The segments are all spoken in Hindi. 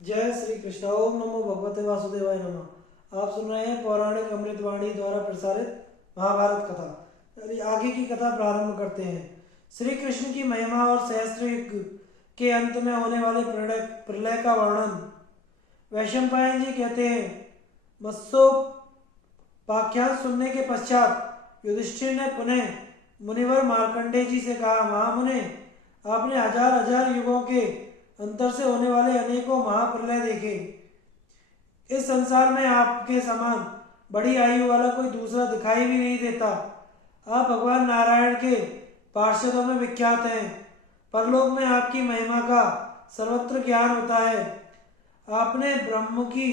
जय श्री कृष्ण। ओम नमो भगवते वासुदेवाय नमः। आप सुन रहे हैं पौराणिक अमृतवाणी द्वारा प्रसारित महाभारत कथा। अभी आगे की कथा प्रारंभ करते हैं। श्री कृष्ण की महिमा और सहस्त्र युग के अंत में होने वाले प्रलय का वर्णन। वैशंपायन जी कहते हैं, मत्स्योपाख्यान सुनने के पश्चात युधिष्ठिर ने पुनः मुनिवर मार्कंडेय जी से कहा, महामुने, आपने हजार हजार युगों के अंतर से होने वाले अनेकों महाप्रलय देखे। इस संसार में आपके समान बड़ी आयु वाला कोई दूसरा दिखाई भी नहीं देता। आप भगवान नारायण के पार्षदों में विख्यात हैं। परलोक में आपकी महिमा का सर्वत्र ज्ञान होता है। आपने ब्रह्म की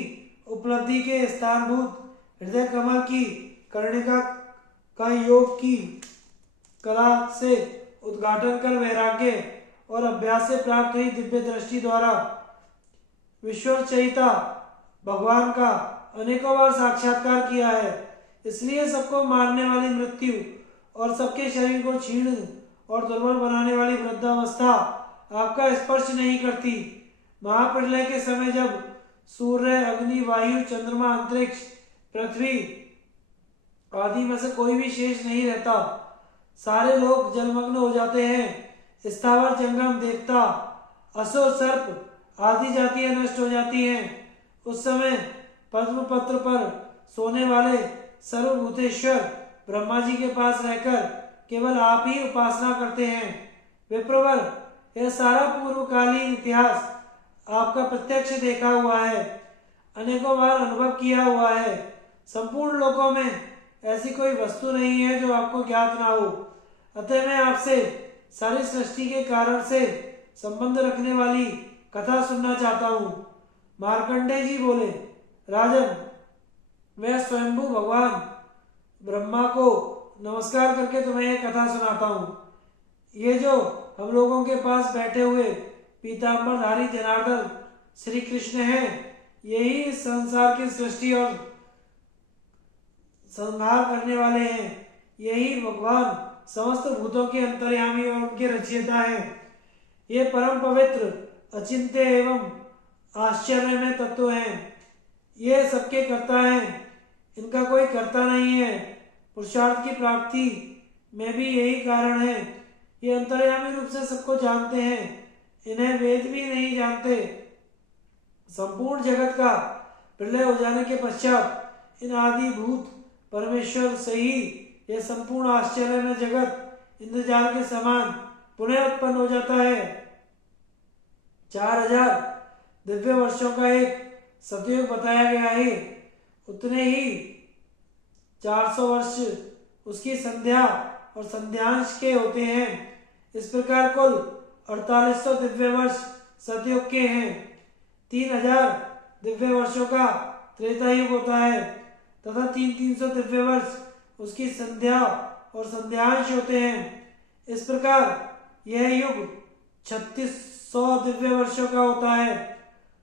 उपलब्धि के स्थानभूत हृदय कमल की कर्णिका का योग की कला से उद्घाटन कर वैराग्य और अभ्यास से प्राप्त हुई दिव्य दृष्टि द्वारा विश्वरचयिता भगवान का अनेकों बार साक्षात्कार किया है। इसलिए सबको मारने वाली मृत्यु और सबके शरीर को क्षीण और दुर्बल बनाने वाली वृद्धावस्था आपका स्पर्श नहीं करती। महाप्रलय के समय जब सूर्य, अग्नि, वायु, चंद्रमा, अंतरिक्ष, पृथ्वी आदि में से कोई भी शेष नहीं रहता, सारे लोग जलमग्न हो जाते हैं। स्थावर, जंगम, देवता, असुर, सर्प आदि जातियां नष्ट हो जाती हैं। उस समय पद्म पत्र पर सोने वाले सर्वभूतेश्वर ब्रह्मा जी के पास रहकर केवल आप ही उपासना करते हैं। विप्रवर, यह सारा पूर्वकालीन इतिहास आपका प्रत्यक्ष देखा हुआ है, अनेकों बार अनुभव किया हुआ है। संपूर्ण लोकों में ऐसी कोई वस्तु नहीं है जो आपको ज्ञात ना हो। अतः मैं आपसे सारी सृष्टि के कारण से संबंध रखने वाली कथा सुनना चाहता हूँ। मार्कंडेय जी बोले, राजन, मैं स्वयंभू भगवान ब्रह्मा को नमस्कार करके तुम्हें यह कथा सुनाता हूँ। ये जो हम लोगों के पास बैठे हुए पीताम्बरधारी जनार्दन श्री कृष्ण हैं, यही इस संसार की सृष्टि और संहार करने वाले हैं। यही भगवान समस्त भूतों के अंतर्यामी और उनके रचयिता हैं। ये परम पवित्र, अचिंत्य एवं आश्चर्यमय तत्व हैं। ये सबके कर्ता हैं, इनका कोई कर्ता नहीं है। पुरुषार्थ की प्राप्ति में भी यही कारण है। ये अंतर्यामी रूप से सबको जानते हैं, इन्हें वेद भी नहीं जानते। संपूर्ण जगत का प्रलय हो जाने के पश्चात इन आदि भूत परमेश्वर से ही यह संपूर्ण आश्चर्य में जगत इंद्रजाल के समान पुनः उत्पन्न हो जाता है। 4000 दिव्य वर्षों का एक सतयुग बताया गया है। उतने ही 400 वर्ष उसकी संध्या और संध्यांश के होते हैं। इस प्रकार कुल 4800 दिव्य वर्ष सतयुग के हैं। 3000 दिव्य वर्षों का त्रेता युग होता है तथा 300 दिव्य वर्ष उसकी संध्या और संध्यांश होते हैं। इस प्रकार यह युग 3600 दिव्य वर्षों का होता है।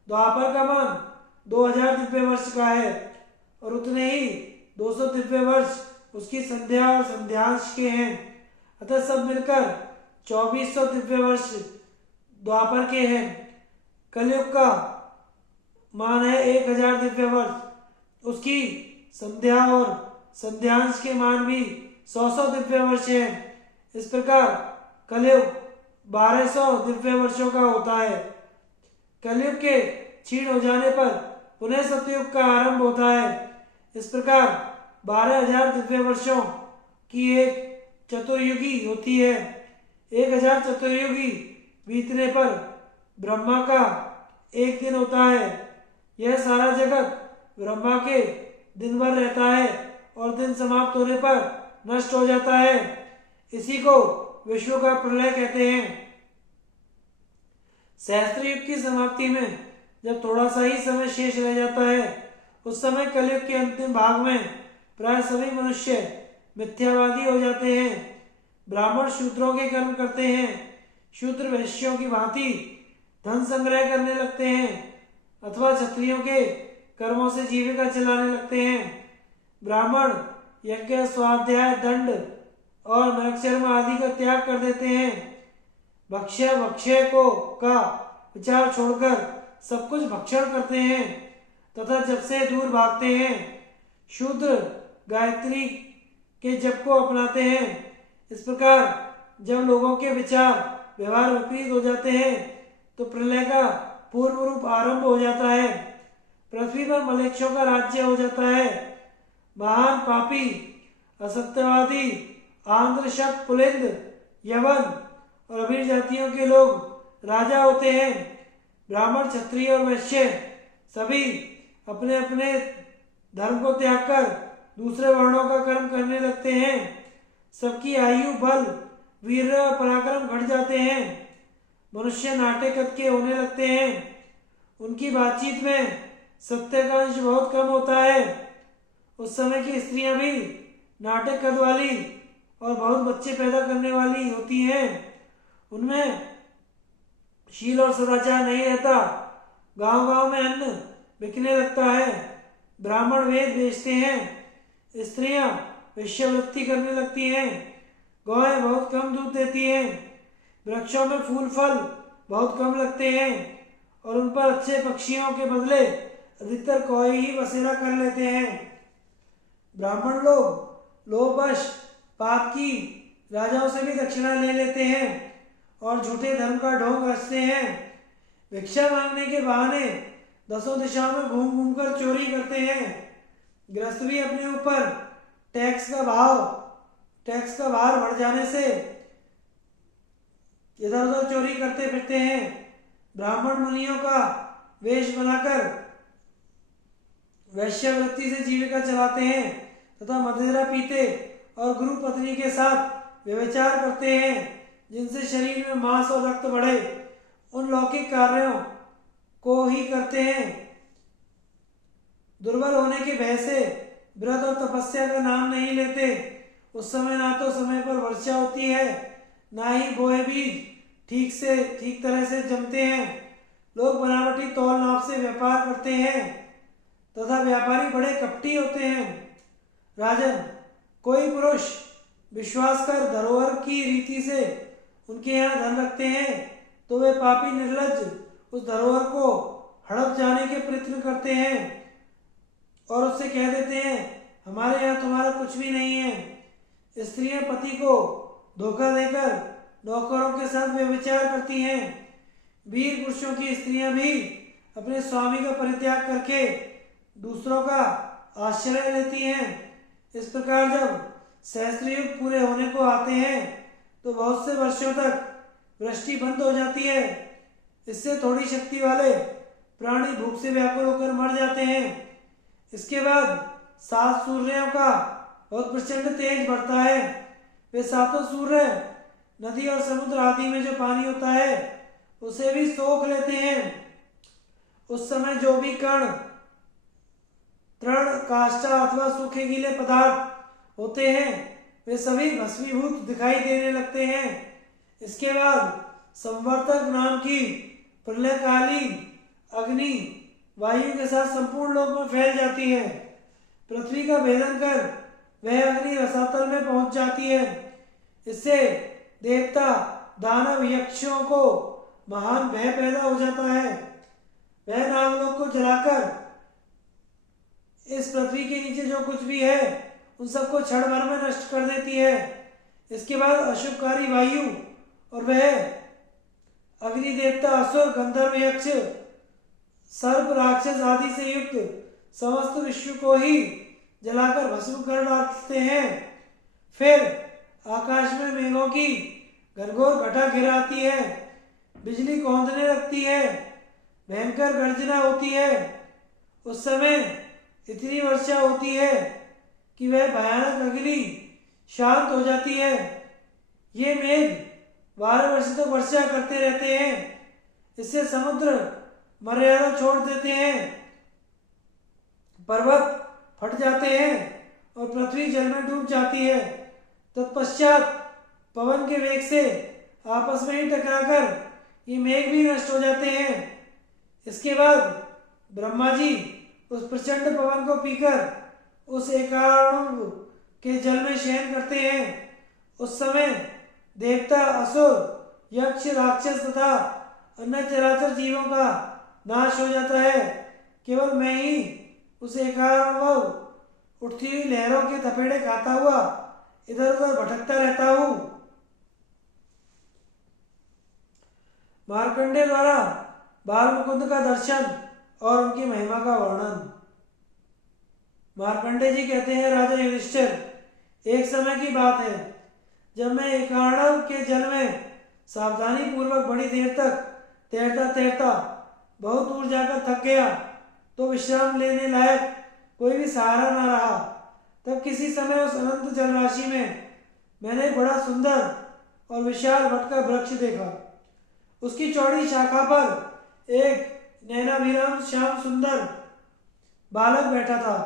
द्वापर का मान 2000 दिव्य वर्ष का है और उतने ही 200 दिव्य वर्ष उसकी संध्या और संध्यांश के हैं। अतः सब मिलकर 2400 दिव्य वर्ष द्वापर के हैं। कलयुग का मान है 1000 दिव्य वर्ष, उसकी संध्या और संध्यांश के मान भी 100 दिव्य वर्ष है। इस प्रकार कलयुग 1200 दिव्य वर्षों का होता है। कलयुग के क्षीण हो जाने पर पुनः सतयुग का आरंभ होता है। इस प्रकार 12000 दिव्य वर्षों की एक चतुर्युगी होती है। 1000 चतुर्युगी बीतने पर ब्रह्मा का एक दिन होता है। यह सारा जगत ब्रह्मा के दिन भर रहता है और दिन समाप्त होने पर नष्ट हो जाता है। इसी को विश्व का प्रलय कहते हैं। सहस्त्र युग की समाप्ति में जब थोड़ा सा ही समय शेष रह जाता है, उस समय कलयुग के अंतिम भाग में प्राय सभी मनुष्य मिथ्यावादी हो जाते हैं। ब्राह्मण शूद्रों के कर्म करते हैं, शूद्र वैश्यों की भांति धन संग्रह करने लगते हैं अथवा क्षत्रियों के कर्मों से जीविका चलाने लगते हैं। ब्राह्मण यज्ञ, स्वाध्याय, दंड और नरकचर्म आदि का त्याग कर देते हैं। भक्ष्य को का विचार छोड़कर सब कुछ भक्षण करते हैं तथा जप से दूर भागते हैं। शूद्र गायत्री के जप को अपनाते हैं। इस प्रकार जब लोगों के विचार व्यवहार विपरीत हो जाते हैं तो प्रलय का पूर्व रूप आरंभ हो जाता है। पृथ्वी पर मलेच्छों का राज्य हो जाता है। महान पापी असत्यवादी आंध्र शक पुलिंद यवन और अभीर जातियों के लोग राजा होते हैं। ब्राह्मण क्षत्रिय और वैश्य सभी अपने अपने धर्म को त्याग कर दूसरे वर्णों का कर्म करने लगते हैं। सबकी आयु बल वीर और पराक्रम घट जाते हैं। मनुष्य नाटे कद के होने लगते हैं। उनकी बातचीत में सत्य का अंश बहुत कम होता है। उस समय की स्त्रियां भी नाटे कद वाली और बहुत बच्चे पैदा करने वाली होती हैं। उनमें शील और सदाचार नहीं रहता। गांव गांव में अन्न बिकने लगता है। ब्राह्मण वेद बेचते हैं। स्त्रियां वेश्यावृत्ति करने लगती हैं। गौएं बहुत कम दूध देती हैं। वृक्षों में फूल फल बहुत कम लगते हैं और उन पर अच्छे पक्षियों के बदले अधिकतर कौए ही बसेरा कर लेते हैं। ब्राह्मण लोग लोभवश पाप की राजाओं से भी दक्षिणा ले लेते हैं और झूठे धर्म का ढोंग रचते हैं। भिक्षा मांगने के बहाने दसों दिशाओं में घूम घूम कर चोरी करते हैं। गृहस्थ भी अपने ऊपर टैक्स का भार बढ़ जाने से इधर उधर चोरी करते फिरते हैं। ब्राह्मण मुनियों का वेश बनाकर वैश्यावृत्ति से जीविका चलाते हैं तथा मदिरा पीते और गुरु पत्नी के साथ व्यभिचार करते हैं जिनसे शरीर में मांस और रक्त बढ़े। उन लौकिक कार्यों को ही करते हैं। दुर्बल होने के भय से व्रत और तपस्या का नाम नहीं लेते। उस समय ना तो समय पर वर्षा होती है ना ही बोए बीज ठीक तरह से जमते हैं। लोग बनावटी तौल नाप से व्यापार करते हैं तथा व्यापारी बड़े कपटी होते हैं। राजन, कोई पुरुष विश्वास कर धरोहर की रीति से उनके यहाँ धन रखते हैं तो वे पापी निर्लज्ज उस धरोहर को हड़प जाने के प्रयत्न करते हैं और उससे कह देते हैं हमारे यहाँ तुम्हारा कुछ भी नहीं है। स्त्रियां पति को धोखा देकर नौकरों के साथ व्यभिचार करती हैं। वीर पुरुषों की स्त्रियां भी अपने स्वामी का परित्याग करके दूसरों का आश्रय लेती हैं। इस प्रकार जब सहस्त्र युग पूरे होने को आते हैं तो बहुत से वर्षों तक वृष्टि बंद हो जाती है। इससे थोड़ी शक्ति वाले प्राणी भूख से व्याकुल होकर मर जाते हैं। इसके बाद 7 सूर्यों का बहुत प्रचंड तेज बढ़ता है। वे सातों सूर्य नदी और समुद्र आदि में जो पानी होता है उसे भी सोख लेते हैं। उस समय जो भी कण तृण काष्ठा अथवा सूखे गीले पदार्थ होते हैं वे सभी भस्मीभूत दिखाई देने लगते हैं। इसके बाद संवर्तक नाम की प्रलयकालीन अग्नि वायु के साथ संपूर्ण लोक में फैल जाती है। पृथ्वी का भेदन कर वह अग्नि रसातल में पहुंच जाती है। इससे देवता दानव यक्षों को महान भय पैदा हो जाता है। वह नागलोक को जलाकर इस पृथ्वी के नीचे जो कुछ भी है उन सबको क्षण भर में नष्ट कर देती है। इसके बाद अशुभकारी वायु और वह अग्नि देवता असुर गंधर्व यक्ष सर्प राक्षस आदि से युक्त समस्त विश्व को ही जलाकर भस्म कर डालते हैं। फिर आकाश में मेघों की घनघोर घटा घिर आती है। बिजली कौंधने लगती है। भयंकर गर्जना होती है। उस समय इतनी वर्षा होती है कि वह भयानक अग्नि शांत हो जाती है। ये मेघ 12 वर्ष तक वर्षा करते रहते हैं। इससे समुद्र मर्यादा छोड़ देते हैं। पर्वत फट जाते हैं और पृथ्वी जल में डूब जाती है। तत्पश्चात पवन के वेग से आपस में ही टकराकर ये मेघ भी नष्ट हो जाते हैं। इसके बाद ब्रह्मा जी उस प्रचंड पवन को पीकर उस एकाणु के जल में शयन करते हैं। उस समय देवता असुर यक्ष राक्षस तथा अन्य चराचर जीवों का नाश हो जाता है। केवल मैं ही उस एकाएक उठती हुई लहरों के थपेड़े खाता हुआ इधर उधर भटकता रहता हूँ। मार्कंडे द्वारा बाल मुकुंद का दर्शन और उनकी महिमा का वर्णन। मार्कंडे जी कहते हैं, राजा युधिष्ठिर, एक समय की बात है जब मैं एकार्णव के जल में सावधानी पूर्वक बड़ी देर तक तैरता तैरता बहुत दूर जाकर थक गया तो विश्राम लेने लायक कोई भी सहारा न रहा। तब किसी समय उस अनंत जलराशि में मैंने एक बड़ा सुंदर और विशाल वट का वृक्ष देखा। उसकी चौड़ी शाखा पर एक नैनाभिराम श्याम सुंदर बालक बैठा था।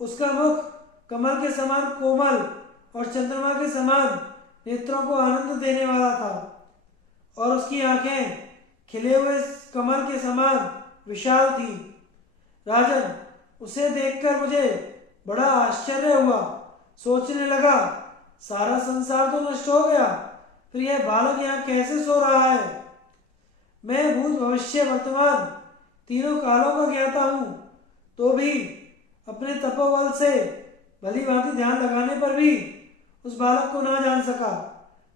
उसका मुख कमल के समान कोमल और चंद्रमा के समान नेत्रों को आनंद देने वाला था और उसकी आंखें खिले हुए कमल के समान विशाल थी। राजन, उसे देखकर मुझे बड़ा आश्चर्य हुआ। सोचने लगा, सारा संसार तो नष्ट हो गया, फिर यह बालक यहाँ कैसे सो रहा है। मैं भूत भविष्य वर्तमान तीनों कालों का ज्ञाता हूँ, तो भी अपने तपोबल से भली भांति ध्यान लगाने पर भी उस बालक को ना जान सका।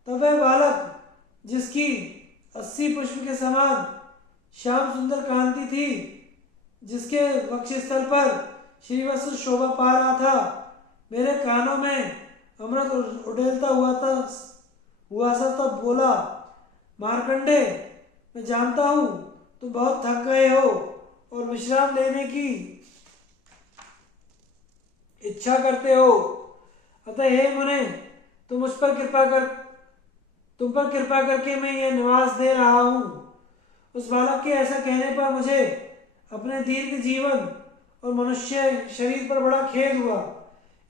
तब वह बालक, जिसकी 80 पुष्प के समान श्याम सुंदर कांति थी, जिसके वक्षस्थल पर श्रीवत्स शोभा पा रहा था, मेरे कानों में अमृत उड़ेलता हुआ सा तब बोला, मार्कंडे, मैं जानता हूँ तुम बहुत थक गए हो और विश्राम लेने की इच्छा करते हो, अतः हे मुने, तुम पर कृपा करके मैं यह निवास दे रहा हूँ। उस बालक के ऐसा कहने पर मुझे अपने दीर्घ जीवन और मनुष्य शरीर पर बड़ा खेद हुआ।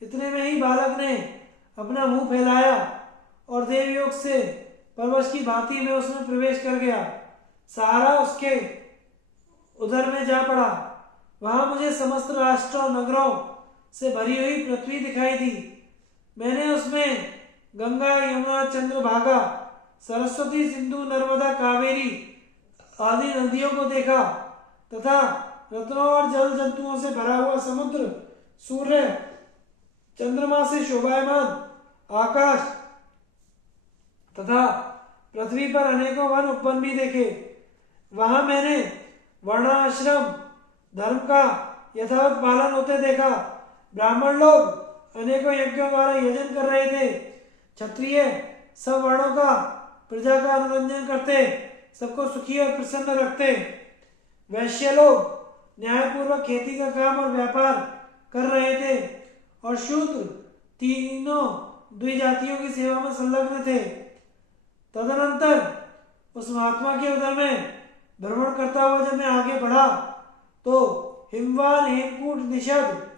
इतने में ही बालक ने अपना मुंह फैलाया और देवयोग से परवश की भांति में उसमें प्रवेश कर गया। सहारा उसके उधर में जा पड़ा। वहां मुझे समस्त राष्ट्रों नगरों से भरी हुई पृथ्वी दिखाई दी। मैंने उसमें गंगा, यमुना, चंद्रभागा, सरस्वती, सिंधु, नर्मदा, कावेरी आदि नदियों को देखा तथा रत्नों और जल जंतुओं से भरा हुआ समुद्र, सूर्य, चंद्रमा से शोभायमान आकाश तथा पृथ्वी पर अनेकों वन उपवन भी देखे। वहां मैंने वर्णाश्रम धर्म का यथावत पालन होते देखा। ब्राह्मण लोग अनेकों यज्ञों द्वारा यजन कर रहे थे। क्षत्रिय सब वर्णों का प्रजा का अनुरंजन करते, सबको सुखी और प्रसन्न रखते। वैश्य लोग न्यायपूर्वक खेती का काम और व्यापार कर रहे थे और शूद्र तीनों द्विजातियों की सेवा में संलग्न थे। तदनंतर उस महात्मा के उदर में भ्रमण करता हुआ जब मैं आगे बढ़ा तो हिमवान, हेमकूट, निषद,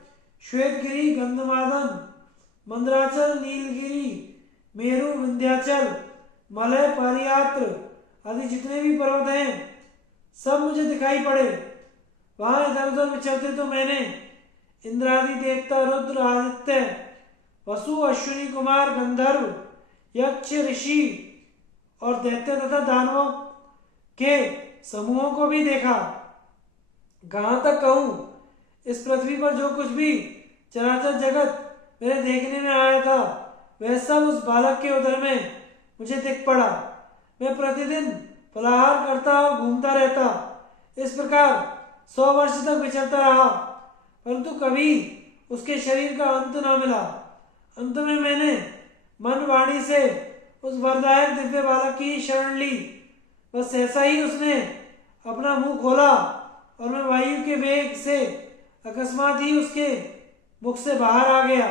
श्वेतगिरी, गंधमादन, मंदराचल, नीलगिरी, मेरु, विंध्याचल, मलय, पारियात्र आदि जितने भी पर्वत हैं सब मुझे दिखाई पड़े। वहां इधर उधर विचरते तो मैंने इंद्रादि देवता, रुद्र, आदित्य, वसु, अश्विनी कुमार, गंधर्व, यक्ष, ऋषि और दैत्य तथा दानवों के समूहों को भी देखा। कहां तक कहूं, इस पृथ्वी पर जो कुछ भी चराचर जगत मेरे देखने में आया था वह सब उस बालक के उदर में मुझे दिख पड़ा। मैं प्रतिदिन फलाहार करता और घूमता रहता। इस प्रकार 100 वर्ष तक विचरता रहा, परंतु कभी उसके शरीर का अंत न मिला। अंत में मैंने मन वाणी से उस वरदायक दिव्य बालक की शरण ली। बस ऐसा ही उसने अपना मुंह खोला और मैं वायु के वेग से अकस्मात ही उसके मुख से बाहर आ गया।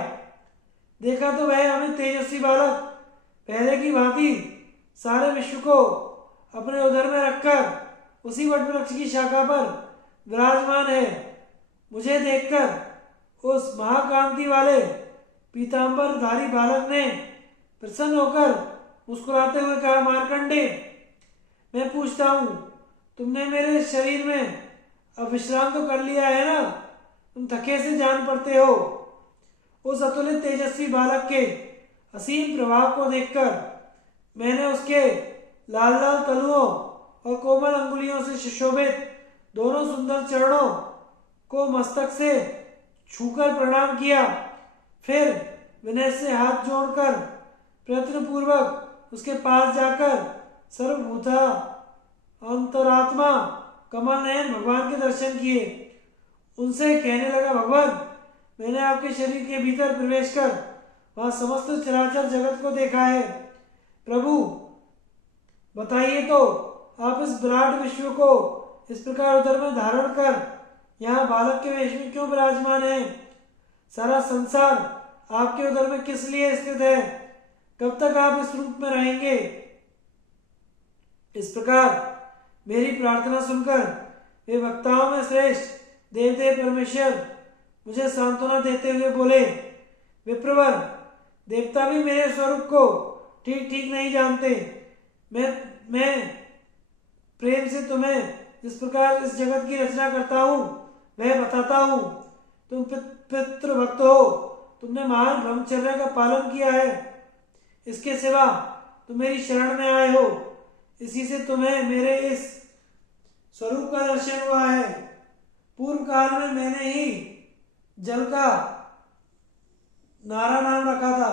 देखा तो वह अमित तेजस्वी बालक पहले की भांति सारे विश्व को अपने उदर में रखकर उसी वट वृक्ष की शाखा पर विराजमान है। मुझे देखकर उस महाकांति वाले पीतांबर धारी बालक ने प्रसन्न होकर मुस्कुराते हुए कहा, मार्कंडे, मैं पूछता हूं, तुमने मेरे शरीर में अब विश्राम तो कर लिया है ना? तुम थके से जान पड़ते हो। उस अतुलित तेजस्वी बालक के असीम प्रभाव को देखकर मैंने उसके लाल लाल तलुओं और कोमल अंगुलियों से सुशोभित दोनों सुंदर चरणों को मस्तक से छूकर प्रणाम किया। फिर विनय से हाथ जोड़कर प्रयत्न पूर्वक उसके पास जाकर सर्वभूता अंतरात्मा कमल नयन भगवान के दर्शन किए। उनसे कहने लगा, भगवान, मैंने आपके शरीर के भीतर प्रवेश कर वहां समस्त चराचर जगत को देखा है। प्रभु, बताइए तो, आप इस विराट विश्व को इस प्रकार उदर में धारण कर यहाँ बालक के वेश में क्यों विराजमान है? सारा संसार आपके उदर में किस लिए स्थित है? कब तक आप इस रूप में रहेंगे? इस प्रकार मेरी प्रार्थना सुनकर वे वक्ताओं में श्रेष्ठ देवदेव परमेश्वर मुझे सांत्वना देते हुए बोले, विप्रवर, देवता भी मेरे स्वरूप को ठीक ठीक नहीं जानते। मैं प्रेम से तुम्हें जिस प्रकार इस जगत की रचना करता हूँ वह बताता हूँ। तुम पितृ भक्त हो, तुमने महान ब्रह्मचर्य का पालन किया है। इसके सिवा तुम मेरी शरण में आए हो, इसी से तुम्हें मेरे इस स्वरूप का दर्शन हुआ है। पूर्व काल में मैंने ही जल का नारा नाम रखा था।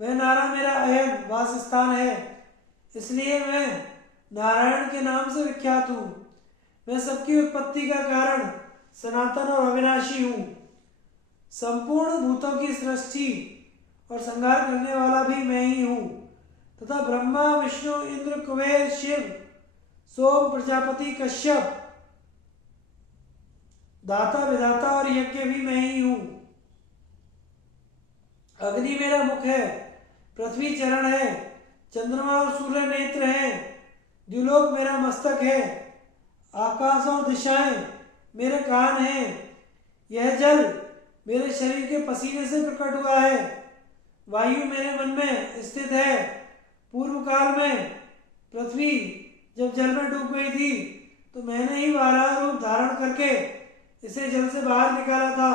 वह नारा मेरा अहम वास स्थान है, इसलिए मैं नारायण के नाम से विख्यात हूँ। मैं सबकी उत्पत्ति का कारण, सनातन और अविनाशी हूँ। संपूर्ण भूतों की सृष्टि और संहार करने वाला भी मैं ही हूँ, तथा ब्रह्मा, विष्णु, इंद्र, कुबेर, शिव, सोम, प्रजापति, कश्यप, दाता, विधाता और यज्ञ भी मैं ही हूँ। अग्नि मेरा मुख है, पृथ्वी चरण है, चंद्रमा और सूर्य नेत्र है, द्युलोक मेरा मस्तक है, आकाश और दिशाएं मेरे कान हैं। यह जल मेरे शरीर के पसीने से प्रकट हुआ है। वायु मेरे मन में स्थित है। पूर्व काल में पृथ्वी जब जल में डूब गई थी तो मैंने ही वाराह रूप धारण करके इसे जल से बाहर निकाला था।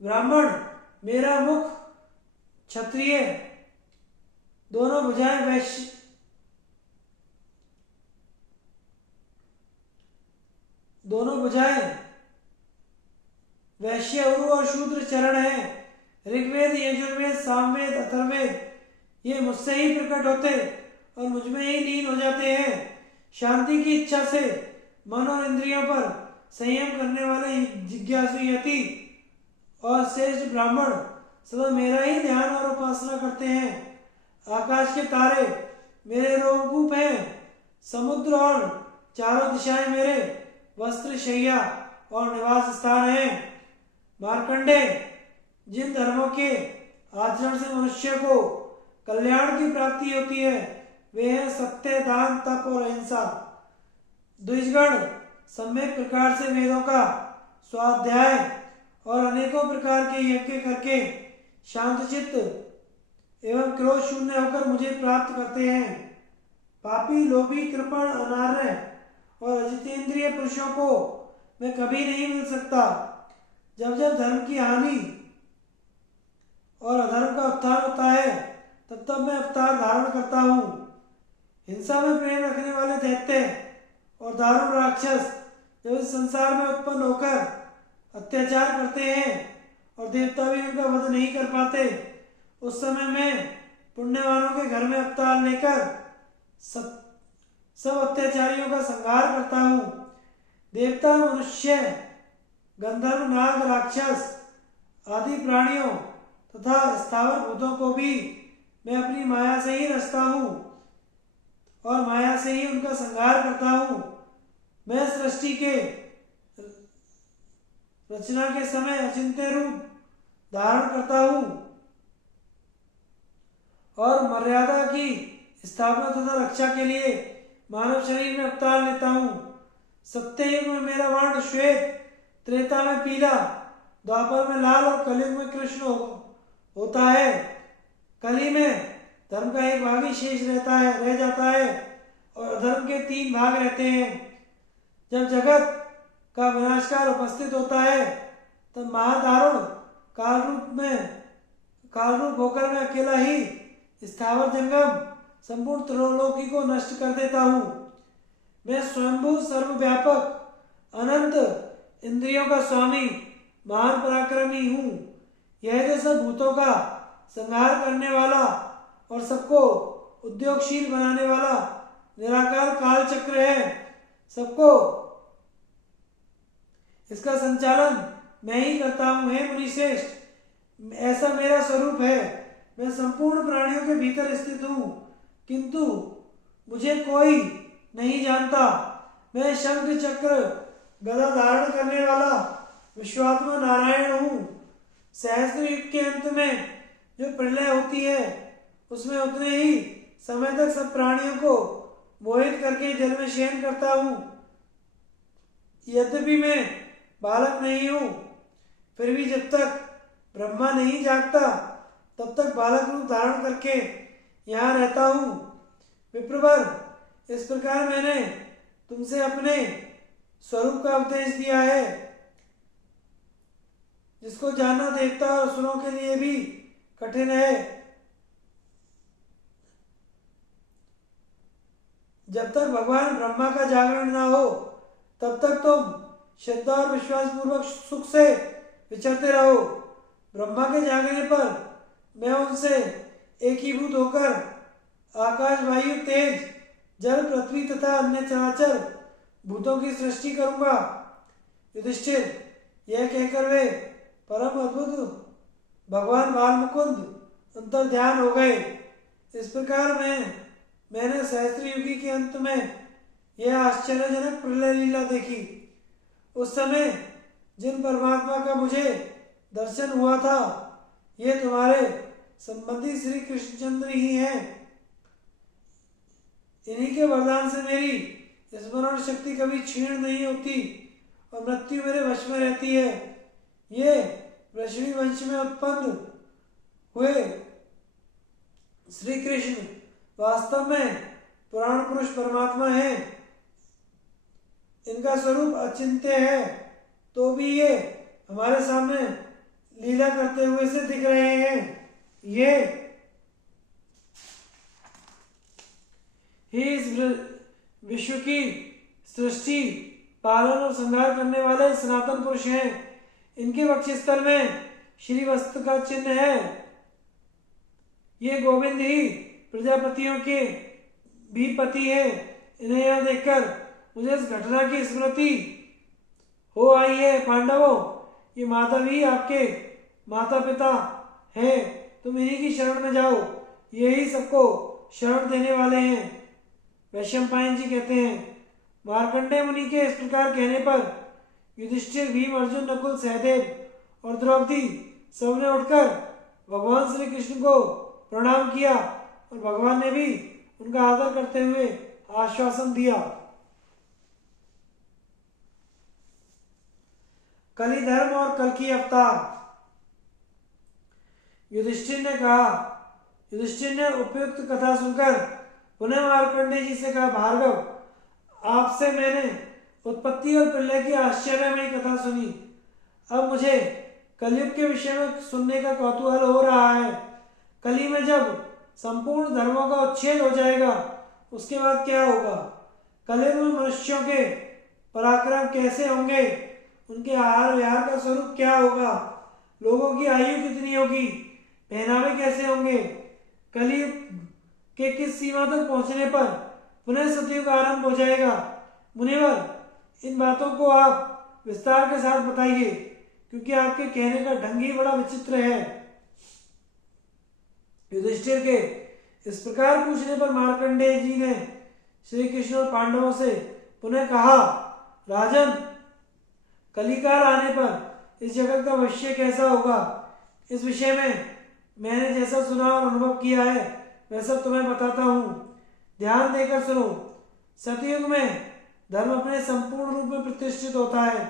ब्राह्मण मेरा मुख, क्षत्रिय दोनों भुजाएं, वैश्य और शूद्र चरण है। ऋग्वेद, यजुर्वेद, सामवेद, अथर्ववेद ये मुझसे ही प्रकट होते और मुझ में ही लीन हो जाते हैं। शांति की इच्छा से मन और इंद्रियों पर संयम करने वाले जिज्ञासु यति और श्रेष्ठ ब्राह्मण सदा मेरा ही ध्यान और उपासना करते हैं। आकाश के तारे मेरे रोमकूप हैं। समुद्र और चारों दिशाएं मेरे वस्त्र, शैया और निवास स्थान हैं। मार्कंडे, जिन धर्मों के आचरण से मनुष्य को कल्याण की प्राप्ति होती है वे हैं सत्य, दान, तप और अहिंसा। द्विजगण सम्यक प्रकार से वेदों का स्वाध्याय और अनेकों प्रकार के यज्ञ करके शांतचित्त एवं क्रोध शून्य होकर मुझे प्राप्त करते हैं। पापी, लोभी, कृपण, अनार्य और अजितेंद्रिय पुरुषों को मैं कभी नहीं मिल सकता। जब जब धर्म की हानि और अधर्म का उत्थान होता है तब तब मैं अवतार धारण करता हूँ। हिंसा में प्रेम रखने वाले दैत्य और दारुण राक्षस जब इस संसार में उत्पन्न होकर अत्याचार करते हैं और देवता भी उनका वध नहीं कर पाते, उस समय मैं पुण्यवानों के घर में अवतार लेकर सब अत्याचारियों का संहार करता हूँ। देवता, मनुष्य, गंधर्व, नाग, राक्षस आदि प्राणियों तथा स्थावर भूतों को भी मैं अपनी माया से ही रचता हूँ और माया से ही उनका संहार करता हूँ। मैं सृष्टि के रचना के समय अचिंत्य रूप धारण करता हूँ और मर्यादा की स्थापना तथा रक्षा के लिए मानव शरीर में अवतार लेता हूँ। सत्ययुग में मेरा वर्ण श्वेत, त्रेता में पीला, द्वापर में लाल और कलयुग में कृष्ण होता है। कली में धर्म का एक भाग ही शेष रह जाता है और अधर्म के 3 भाग रहते हैं। जब जगत का विनाशकाल उपस्थित होता है तब महादारुण काल रूप होकर मैं अकेला ही स्थावर जंगम संपूर्ण त्रिलोकी को नष्ट कर देता हूँ। मैं स्वयंभू सर्वव्यापक अनंत इंद्रियों का स्वामी महान पराक्रमी हूँ। यह जो सब भूतों का संहार करने वाला और सबको उद्योगशील बनाने वाला निराकार काल चक्र है, सबको इसका संचालन मैं ही करता हूँ। हे मुनिश्रेष्ठ, ऐसा मेरा स्वरूप है। मैं संपूर्ण प्राणियों के भीतर स्थित हूँ, किंतु मुझे कोई नहीं जानता। मैं शंख चक्र गदा धारण करने वाला विश्वात्मा नारायण हूँ। सहस्त्र युग के अंत में जो प्रलय होती है, उसमें उतने ही समय तक सब प्राणियों को मोहित करके जल में शयन करता हूँ। यद्यपि मैं बालक नहीं हूँ, फिर भी जब तक ब्रह्मा नहीं जागता तब तक बालक रूप धारण करके यहाँ रहता हूँ। विप्रवर, इस प्रकार मैंने तुमसे अपने स्वरूप का उपदेश दिया है, जिसको जानना देवता और असुरों के लिए भी कठिन है। जब तक भगवान ब्रह्मा का जागरण ना हो तब तक तुम श्रद्धा और विश्वास पूर्वक सुख से विचरते रहो। ब्रह्मा के जागने पर मैं उनसे एकीभूत होकर आकाश, वायु, तेज, जल, पृथ्वी तथा अन्य चराचर भूतों की सृष्टि करूंगा। युधिष्ठिर, यह कहकर वे परम अद्भुत भगवान बालमुकुंद अंतर ध्यान हो गए। इस प्रकार मैंने सहस्त्र युगी के अंत में यह आश्चर्यजनक प्रलय लीला देखी। उस समय जिन परमात्मा का मुझे दर्शन हुआ था, ये तुम्हारे संबंधी श्री कृष्णचंद्र ही हैं। इन्हीं के वरदान से मेरी स्मरण शक्ति कभी क्षीण नहीं होती और मृत्यु मेरे वश में रहती है। ये वृषणी वंश में उत्पन्न हुए श्री कृष्ण वास्तव में पुराण पुरुष परमात्मा हैं। इनका स्वरूप अचिंत्य है, तो भी ये हमारे सामने लीला करते हुए से दिख रहे हैं। ये ही इस विश्व की सृष्टि, पालन और संहार करने वाले सनातन पुरुष हैं। इनके वक्षस्थल में श्री वस्त्र का चिन्ह है। ये गोविंद ही प्रजापतियों के भी पति है। इन्हें यह देखकर मुझे इस घटना की स्मृति हो आई है। पांडवों, ये माधव ही आपके माता पिता हैं। तुम इन्हीं की शरण में जाओ, यही सबको शरण देने वाले हैं। वैशंपायन जी कहते हैं, मार्कंडेय मुनि के इस प्रकार कहने पर युधिष्ठिर, भीम, अर्जुन, नकुल, सहदेव और द्रौपदी सबने उठकर भगवान श्री कृष्ण को प्रणाम किया और भगवान ने भी उनका आदर करते हुए आश्वासन दिया। कली धर्म और कल की अवतार। युधिष्ठिर ने उपयुक्त कथा सुनकर पुनः मार्कंडेय जी से कहा, भार्गव, आपसे मैंने उत्पत्ति और प्रलय की आश्चर्यमयी कथा सुनी। अब मुझे कलयुग के विषय में सुनने का कौतूहल हो रहा है। कली में जब संपूर्ण धर्मों का उच्छेद हो जाएगा, उसके बाद क्या होगा? कलयुग में मनुष्यों के पराक्रम कैसे होंगे? उनके आहार विहार का स्वरूप क्या होगा? लोगों की आयु कितनी होगी? पहनावे कैसे होंगे? कलयुग के किस सीमा तक पहुंचने पर पुनः सतयुग आरंभ हो जाएगा? मुनिवर, इन बातों को आप विस्तार के साथ बताइए, क्योंकि आपके कहने का ढंग ही बड़ा विचित्र है। युधिष्ठिर के इस प्रकार पूछने पर मार्कंडेय जी ने श्री कृष्ण और पांडवों से पुनः कहा, राजन, कलिकाल आने पर इस जगत का भविष्य कैसा होगा, इस विषय में मैंने जैसा सुना और अनुभव किया है वह सब तुम्हें बताता हूँ। ध्यान देकर सुनो। सतयुग में धर्म अपने संपूर्ण रूप में प्रतिष्ठित होता है।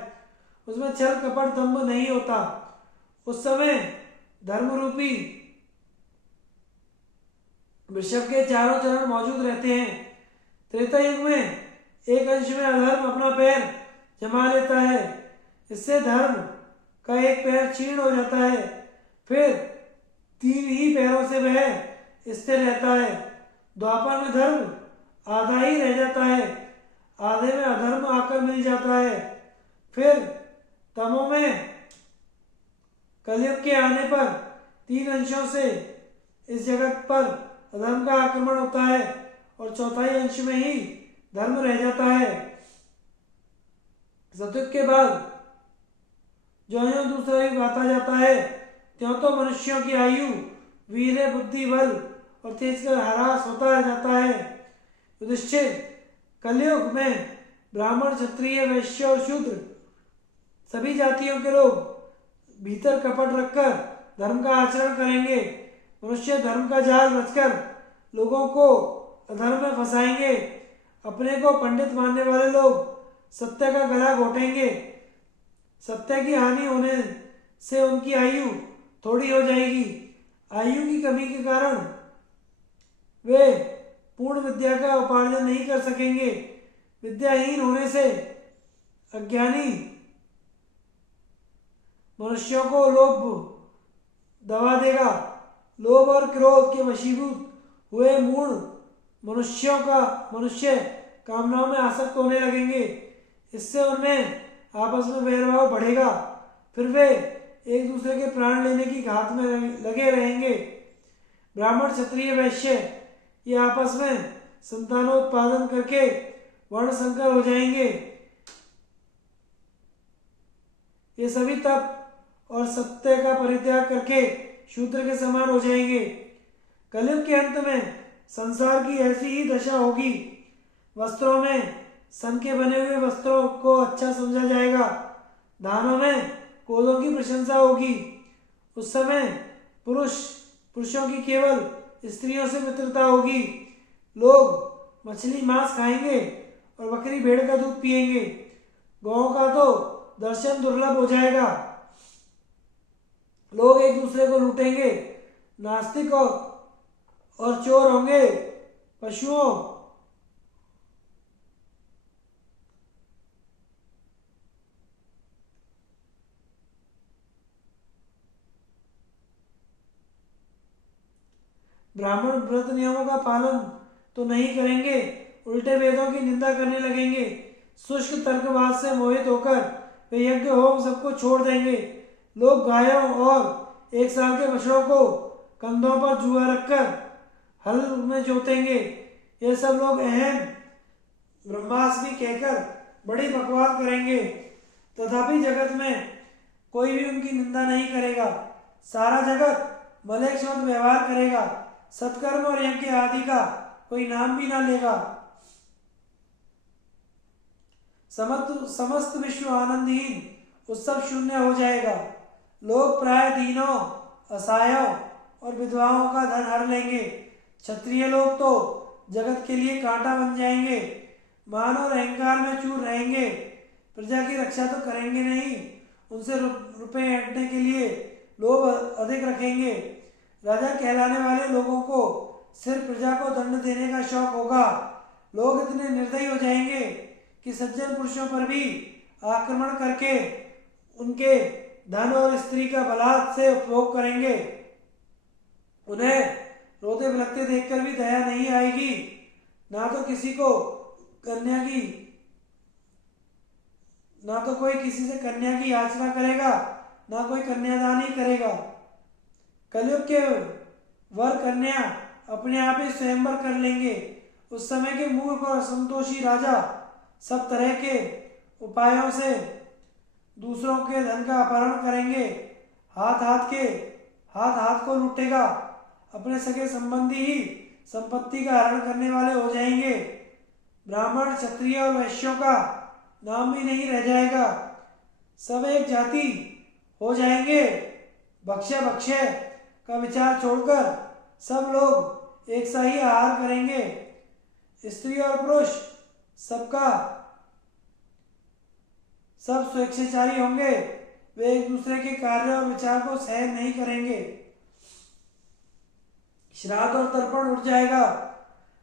उसमें छल कपट दंभ नहीं होता। उस समय धर्म रूपी वृषभ के चारों चरण मौजूद रहते हैं। त्रेता युग में एक अंश में अधर्म अपना पैर जमा लेता है। इससे धर्म का एक पैर क्षीण हो जाता है, फिर 3 ही पैरों से वह स्थिर रहता है। द्वापर में धर्म आधा ही रह जाता है। आधे में अधर्म आकर मिल जाता है। फिर तमो में कलयुग के आने पर 3 अंशों से इस जगत पर अधर्म का आक्रमण होता है और चौथाई अंश में ही धर्म रह जाता है। सतयुग के बाद जो दूसरा युग आता जाता है त्यों तो मनुष्यों की आयु वीर्य बुद्धि बल और तेज का ह्रास होता जाता है। युधिष्ठिर, कलयुग में ब्राह्मण क्षत्रिय वैश्य और शूद्र सभी जातियों के लोग भीतर कपट रखकर धर्म का आचरण करेंगे। मनुष्य धर्म का जाल रचकर लोगों को अधर्म में फंसाएंगे। अपने को पंडित मानने वाले लोग सत्य का गला घोटेंगे। सत्य की हानि होने से उनकी आयु थोड़ी हो जाएगी। आयु की कमी के कारण वे पूर्ण विद्या का उपार्जन नहीं कर सकेंगे। विद्याहीन होने से अज्ञानी मनुष्यों को लोभ दबा देगा। लोभ और क्रोध के वशीभूत हुए मूढ़ मनुष्य कामनाओं में आसक्त होने लगेंगे। इससे उनमें आपस में वैरभाव बढ़ेगा। फिर वे एक दूसरे के प्राण लेने की घात में लगे रहेंगे। ब्राह्मण क्षत्रिय वैश्य ये आपस में संतानोत्पादन करके वर्ण संकर हो जाएंगे। ये सभी तप और सत्य का परित्याग करके शूद्र के समान हो जाएंगे। कलयुग के अंत में संसार की ऐसी ही दशा होगी। वस्त्रों में सन के बने हुए वस्त्रों को अच्छा समझा जाएगा। दानों में कोलों की प्रशंसा होगी। उस समय पुरुषों की केवल स्त्रियों से मित्रता होगी। लोग मछली मांस खाएंगे और बकरी भेड़ का दूध पिएंगे। गौ का तो दर्शन दुर्लभ हो जाएगा। लोग एक दूसरे को लूटेंगे। नास्तिक और चोर होंगे। पशुओं ब्राह्मण व्रत नियमों का पालन तो नहीं करेंगे, उल्टे वेदों की निंदा करने लगेंगे। शुष्क तर्कवाद से मोहित होकर वे यज्ञ होम सबको छोड़ देंगे। लोग गायों और 1 साल के बछड़ों को कंधों पर जुआ रखकर हल में जोतेंगे। ये सब लोग अहम ब्रह्मास्मि कहकर बड़ी बकवास करेंगे। तथापि जगत में कोई भी उनकी निंदा नहीं करेगा। सारा जगत मलेच्छमत व्यवहार करेगा। सत्कर्म और यज्ञ आदि का कोई नाम भी ना लेगा। समस्त विश्व आनंदहीन उत्सव शून्य हो जाएगा। लोग प्राय दीनों असहायों और विधवाओं का धन हर लेंगे। क्षत्रिय लोग तो जगत के लिए कांटा बन जाएंगे। मान और अहंकार में चूर रहेंगे। प्रजा की रक्षा तो करेंगे नहीं, उनसे रुपए ऐंठने के लिए लोभ अधिक रखेंगे। राजा कहलाने वाले लोगों को सिर्फ प्रजा को दंड देने का शौक होगा। लोग इतने निर्दयी हो जाएंगे कि सज्जन पुरुषों पर भी आक्रमण करके उनके धन और स्त्री का बलात् से उपभोग करेंगे। उन्हें रोते बिलखते देखकर भी दया नहीं आएगी। ना तो कोई किसी से कन्या की याचना करेगा, ना कोई कन्यादान ही करेगा। कलयुग के वर कन्या अपने आप ही स्वयंवर कर लेंगे। उस समय के मूर्ख और असंतोषी राजा सब तरह के उपायों से दूसरों के धन का अपहरण करेंगे। हाथ को लूटेगा। अपने सगे संबंधी ही संपत्ति का हरण करने वाले हो जाएंगे। ब्राह्मण क्षत्रिय और वैश्यों का नाम भी नहीं रह जाएगा। सब एक जाति हो जाएंगे। भक्ष्य का विचार छोड़कर सब लोग एक सा ही आहार करेंगे। स्त्री और पुरुष सब स्वेच्छाचारी होंगे। वे एक दूसरे के कार्य और विचार को सहन नहीं करेंगे। श्राद्ध और तर्पण उठ जाएगा।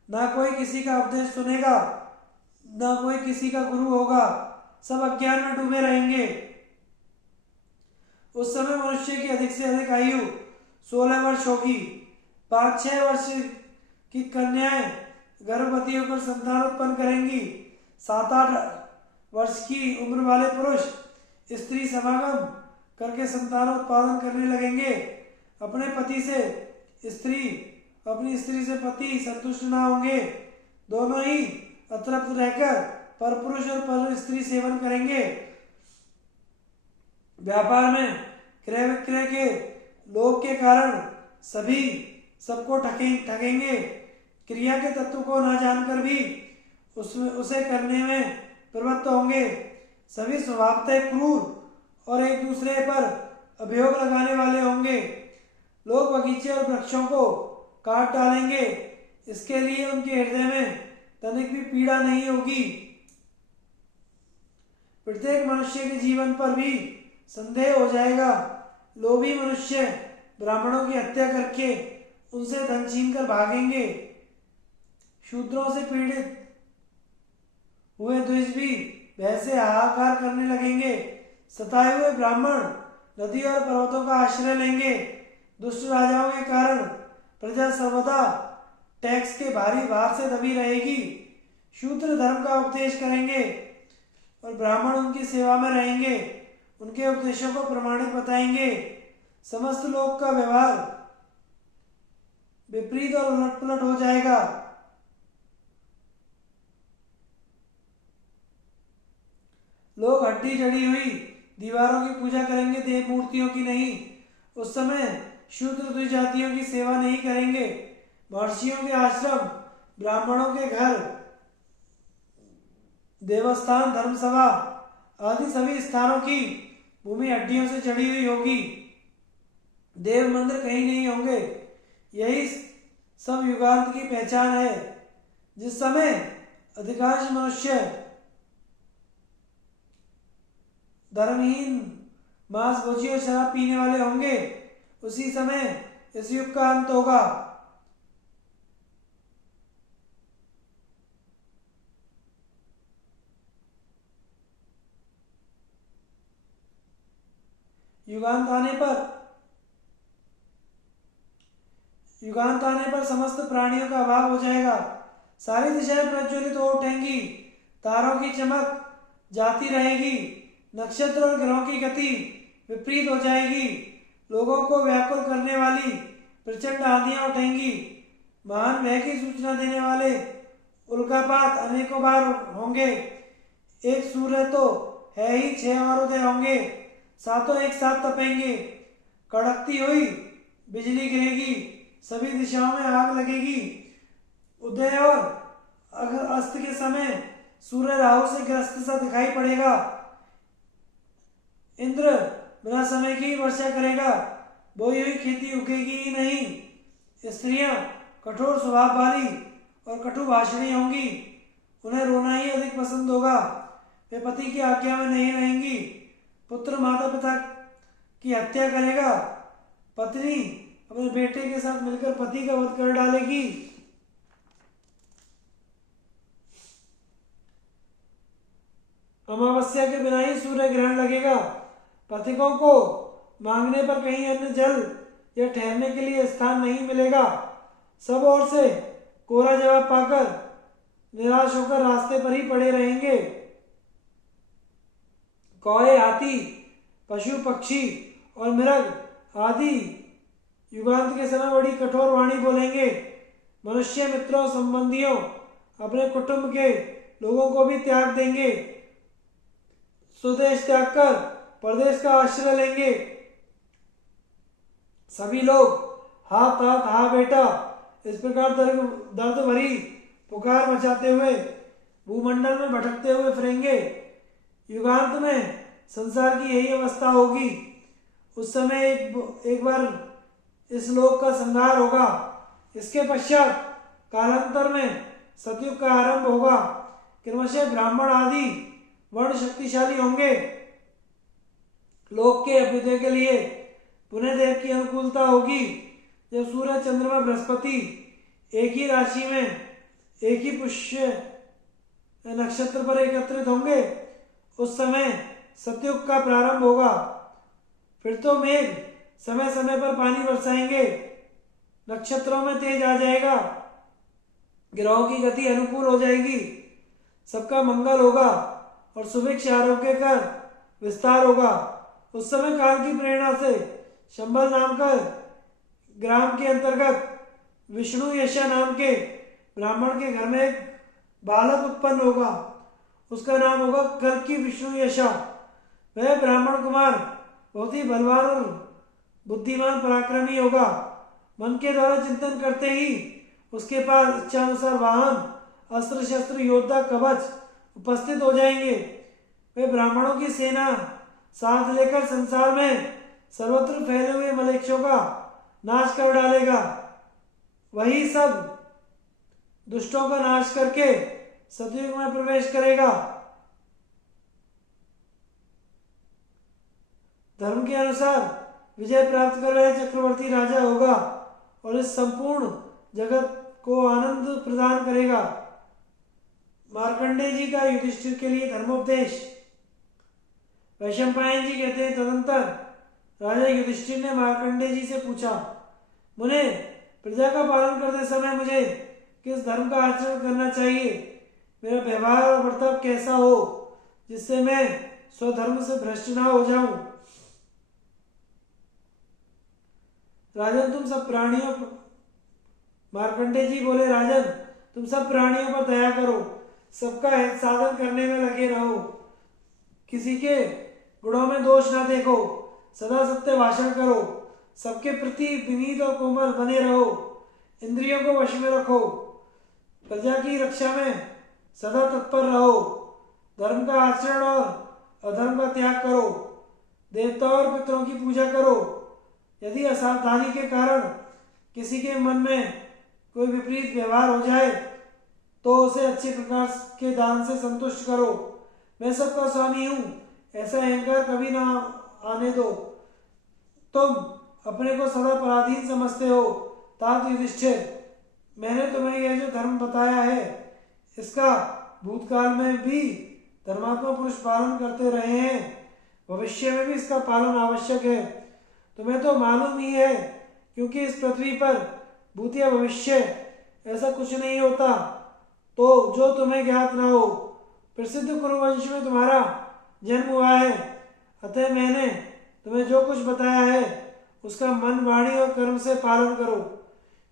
ना कोई किसी का उपदेश सुनेगा, ना कोई किसी का गुरु होगा। सब अज्ञान में डूबे रहेंगे। उस समय मनुष्य की अधिक से अधिक आयु 16 वर्ष होगी। 5-6 वर्ष की कन्याएं गर्भवती होकर संतान उत्पन्न करेंगी। 7-8 वर्ष की उम्र वाले पुरुष स्त्री समागम करके संतानोत्पादन करने लगेंगे। अपने पति से स्त्री, अपनी स्त्री से पति संतुष्ट न होंगे। दोनों ही अतृप्त रहकर परपुरुष और पर स्त्री सेवन करेंगे। व्यापार में क्रय विक्रय के लोभ के कारण सभी सबको ठगेंगे। क्रिया के तत्व को न जानकर भी उसे करने में प्रवृत्त होंगे। सभी स्वभावतः क्रूर और एक दूसरे पर अभियोग लगाने वाले होंगे। लोग बगीचे और वृक्षों को काट डालेंगे। इसके लिए उनके हृदय में तनिक भी पीड़ा नहीं होगी। प्रत्येक मनुष्य के जीवन पर भी संदेह हो जाएगा। लोभी मनुष्य ब्राह्मणों की हत्या करके उनसे धन छीन कर भागेंगे। शूद्रों से पीड़ित हुए द्विज भी वैसे हाहाकार करने लगेंगे। सताए हुए ब्राह्मण नदी और पर्वतों का आश्रय लेंगे। दुष्ट राजाओं के कारण प्रजा सर्वदा टैक्स के भारी भार से दबी रहेगी। शूद्र धर्म का उपदेश करेंगे और ब्राह्मण उनकी सेवा में रहेंगे। उनके उपदेशों को प्रमाणित बताएंगे। समस्त लोक का व्यवहार विपरीत और उलट पुलट हो जाएगा। लोग हड्डी जड़ी हुई दीवारों की पूजा करेंगे, देव मूर्तियों की नहीं। उस समय शूद्र द्विजातियों की सेवा नहीं करेंगे। महर्षियों के आश्रम, ब्राह्मणों के घर, देवस्थान, धर्मसभा आदि सभी स्थानों की भूमि हड्डियों से चढ़ी हुई होगी। देव मंदिर कहीं नहीं होंगे। यही सब युगांत की पहचान है। जिस समय अधिकांश मनुष्य धर्महीन, मांसभोजी और शराब पीने वाले होंगे, उसी समय इस युग का अंत होगा। युगांत आने पर समस्त प्राणियों का अभाव हो जाएगा। सारी दिशाएं प्रज्वलित हो उठेंगी। तारों की चमक जाती रहेगी। नक्षत्र और ग्रहों की गति विपरीत हो जाएगी। लोगों को व्याकुल करने वाली प्रचंड आंधियां उठेंगी। महान भय की सूचना देने वाले उल्कापात अनेकों बार होंगे। एक सूर्य तो है ही, 6 और उदय होंगे। सातों एक साथ तपेंगे। कड़कती हुई बिजली गिरेगी। सभी दिशाओं में आग लगेगी। उदय और अस्त के समय सूर्य राहु से ग्रस्त सा दिखाई पड़ेगा। इंद्र बिना समय की वर्षा करेगा। बोई हुई खेती उगेगी ही नहीं। स्त्रियां कठोर स्वभाव वाली और कटु भाषणी होंगी। उन्हें रोना ही अधिक पसंद होगा। वे पति की आज्ञा में नहीं रहेंगी। पुत्र माता पिता की हत्या करेगा। पत्नी अपने बेटे के साथ मिलकर पति का वध कर डालेगी। अमावस्या के बिना ही सूर्य ग्रहण लगेगा। पथिकों को मांगने पर कहीं अन्न, जल या ठहरने के लिए स्थान नहीं मिलेगा। सब ओर से कोरा जवाब पाकर निराश होकर रास्ते पर ही पड़े रहेंगे। कौए, हाथी, पशु पक्षी और मृग आदि युगांत के समय बड़ी कठोर वाणी बोलेंगे। मनुष्य मित्रों, संबंधियों, अपने कुटुंब के लोगों को भी त्याग देंगे। स्वदेश त्याग कर परदेश का आश्रय लेंगे। सभी लोग हाथ हाथ हा बेटा इस प्रकार दर्द भरी पुकार मचाते हुए भूमंडल में भटकते हुए फिरेंगे। युगांत में संसार की यही अवस्था होगी। उस समय एक बार इस लोक का संहार होगा। इसके पश्चात कालांतर में सतयुग का आरंभ होगा। क्रमशः ब्राह्मण आदि वर्ण शक्तिशाली होंगे। लोक के अभ्युदय के लिए पुनः देव की अनुकूलता होगी। जब सूर्य, चंद्रमा, बृहस्पति एक ही राशि में एक ही पुष्य नक्षत्र पर एकत्रित होंगे, उस समय सतयुग का प्रारंभ होगा। फिर तो मेघ समय समय पर पानी बरसाएंगे। नक्षत्रों में तेज आ जाएगा। ग्रहों की गति अनुकूल हो जाएगी। सबका मंगल होगा और सुभिक्ष आरोग्य का विस्तार होगा। उस समय काल की प्रेरणा से शंबल नाम का ग्राम के अंतर्गत विष्णु यशा नाम के ब्राह्मण के घर में एक बालक उत्पन्न होगा। उसका नाम होगा कल्कि विष्णु यशा। वह ब्राह्मण कुमार बहुत ही बलवान और बुद्धिमान पराक्रमी होगा। मन के द्वारा चिंतन करते ही उसके पास इच्छानुसार वाहन, अस्त्र शस्त्र, योद्धा, कवच उपस्थित हो जाएंगे। वह ब्राह्मणों की सेना साथ लेकर संसार में सर्वत्र फैले हुए मलेच्छों का नाश कर डालेगा। वही सब दुष्टों का नाश करके सतयुग में प्रवेश करेगा। धर्म के अनुसार विजय प्राप्त कर वह चक्रवर्ती राजा होगा और इस संपूर्ण जगत को आनंद प्रदान करेगा। मार्कंडेय जी का युधिष्ठिर के लिए धर्मोपदेश। वैशंपायन जी कहते हैं, तदंतर राजा युधिष्ठिर ने मार्कंडेय जी से पूछा, मुने, प्रजा का पालन करते समय मुझे किस धर्म का आचरण करना चाहिए? मेरा व्यवहार और बर्ताव कैसा हो जिससे मैं स्वधर्म से भ्रष्ट ना हो जाऊं? राजन, तुम सब प्राणियों मार्कंडेय जी बोले, राजन, तुम सब प्राणियों पर दया करो, सबका हित साधन करने में लगे रहो, किसी के गुणों में दोष ना देखो, सदा सत्य भाषण करो, सबके प्रति विनीत और कोमल बने रहो, इंद्रियों को वश में रखो, प्रजा की रक्षा में सदा तत्पर रहो, धर्म का आचरण और अधर्म का त्याग करो, देवताओं और पितरों की पूजा करो। यदि असावधानी के कारण किसी के मन में कोई विपरीत व्यवहार हो जाए तो उसे अच्छे प्रकार के दान से संतुष्ट करो। मैं सबका स्वामी हूं, ऐसा अहंकार कभी ना आने दो। तुम अपने को सदा पराधीन समझते हो। तात युधिष्ठिर, मैंने तुम्हें यह जो धर्म बताया है इसका भूतकाल में भी धर्मात्मा पुरुष पालन करते रहे हैं, भविष्य में भी इसका पालन आवश्यक है। तुम्हें तो मालूम ही है, क्योंकि इस पृथ्वी पर भूत या भविष्य ऐसा कुछ नहीं होता तो जो तुम्हें ज्ञात ना हो। प्रसिद्ध कुरुवंश में तुम्हारा जन्म हुआ है, अतः मैंने तुम्हें जो कुछ बताया है उसका मन, वाणी और कर्म से पालन करो।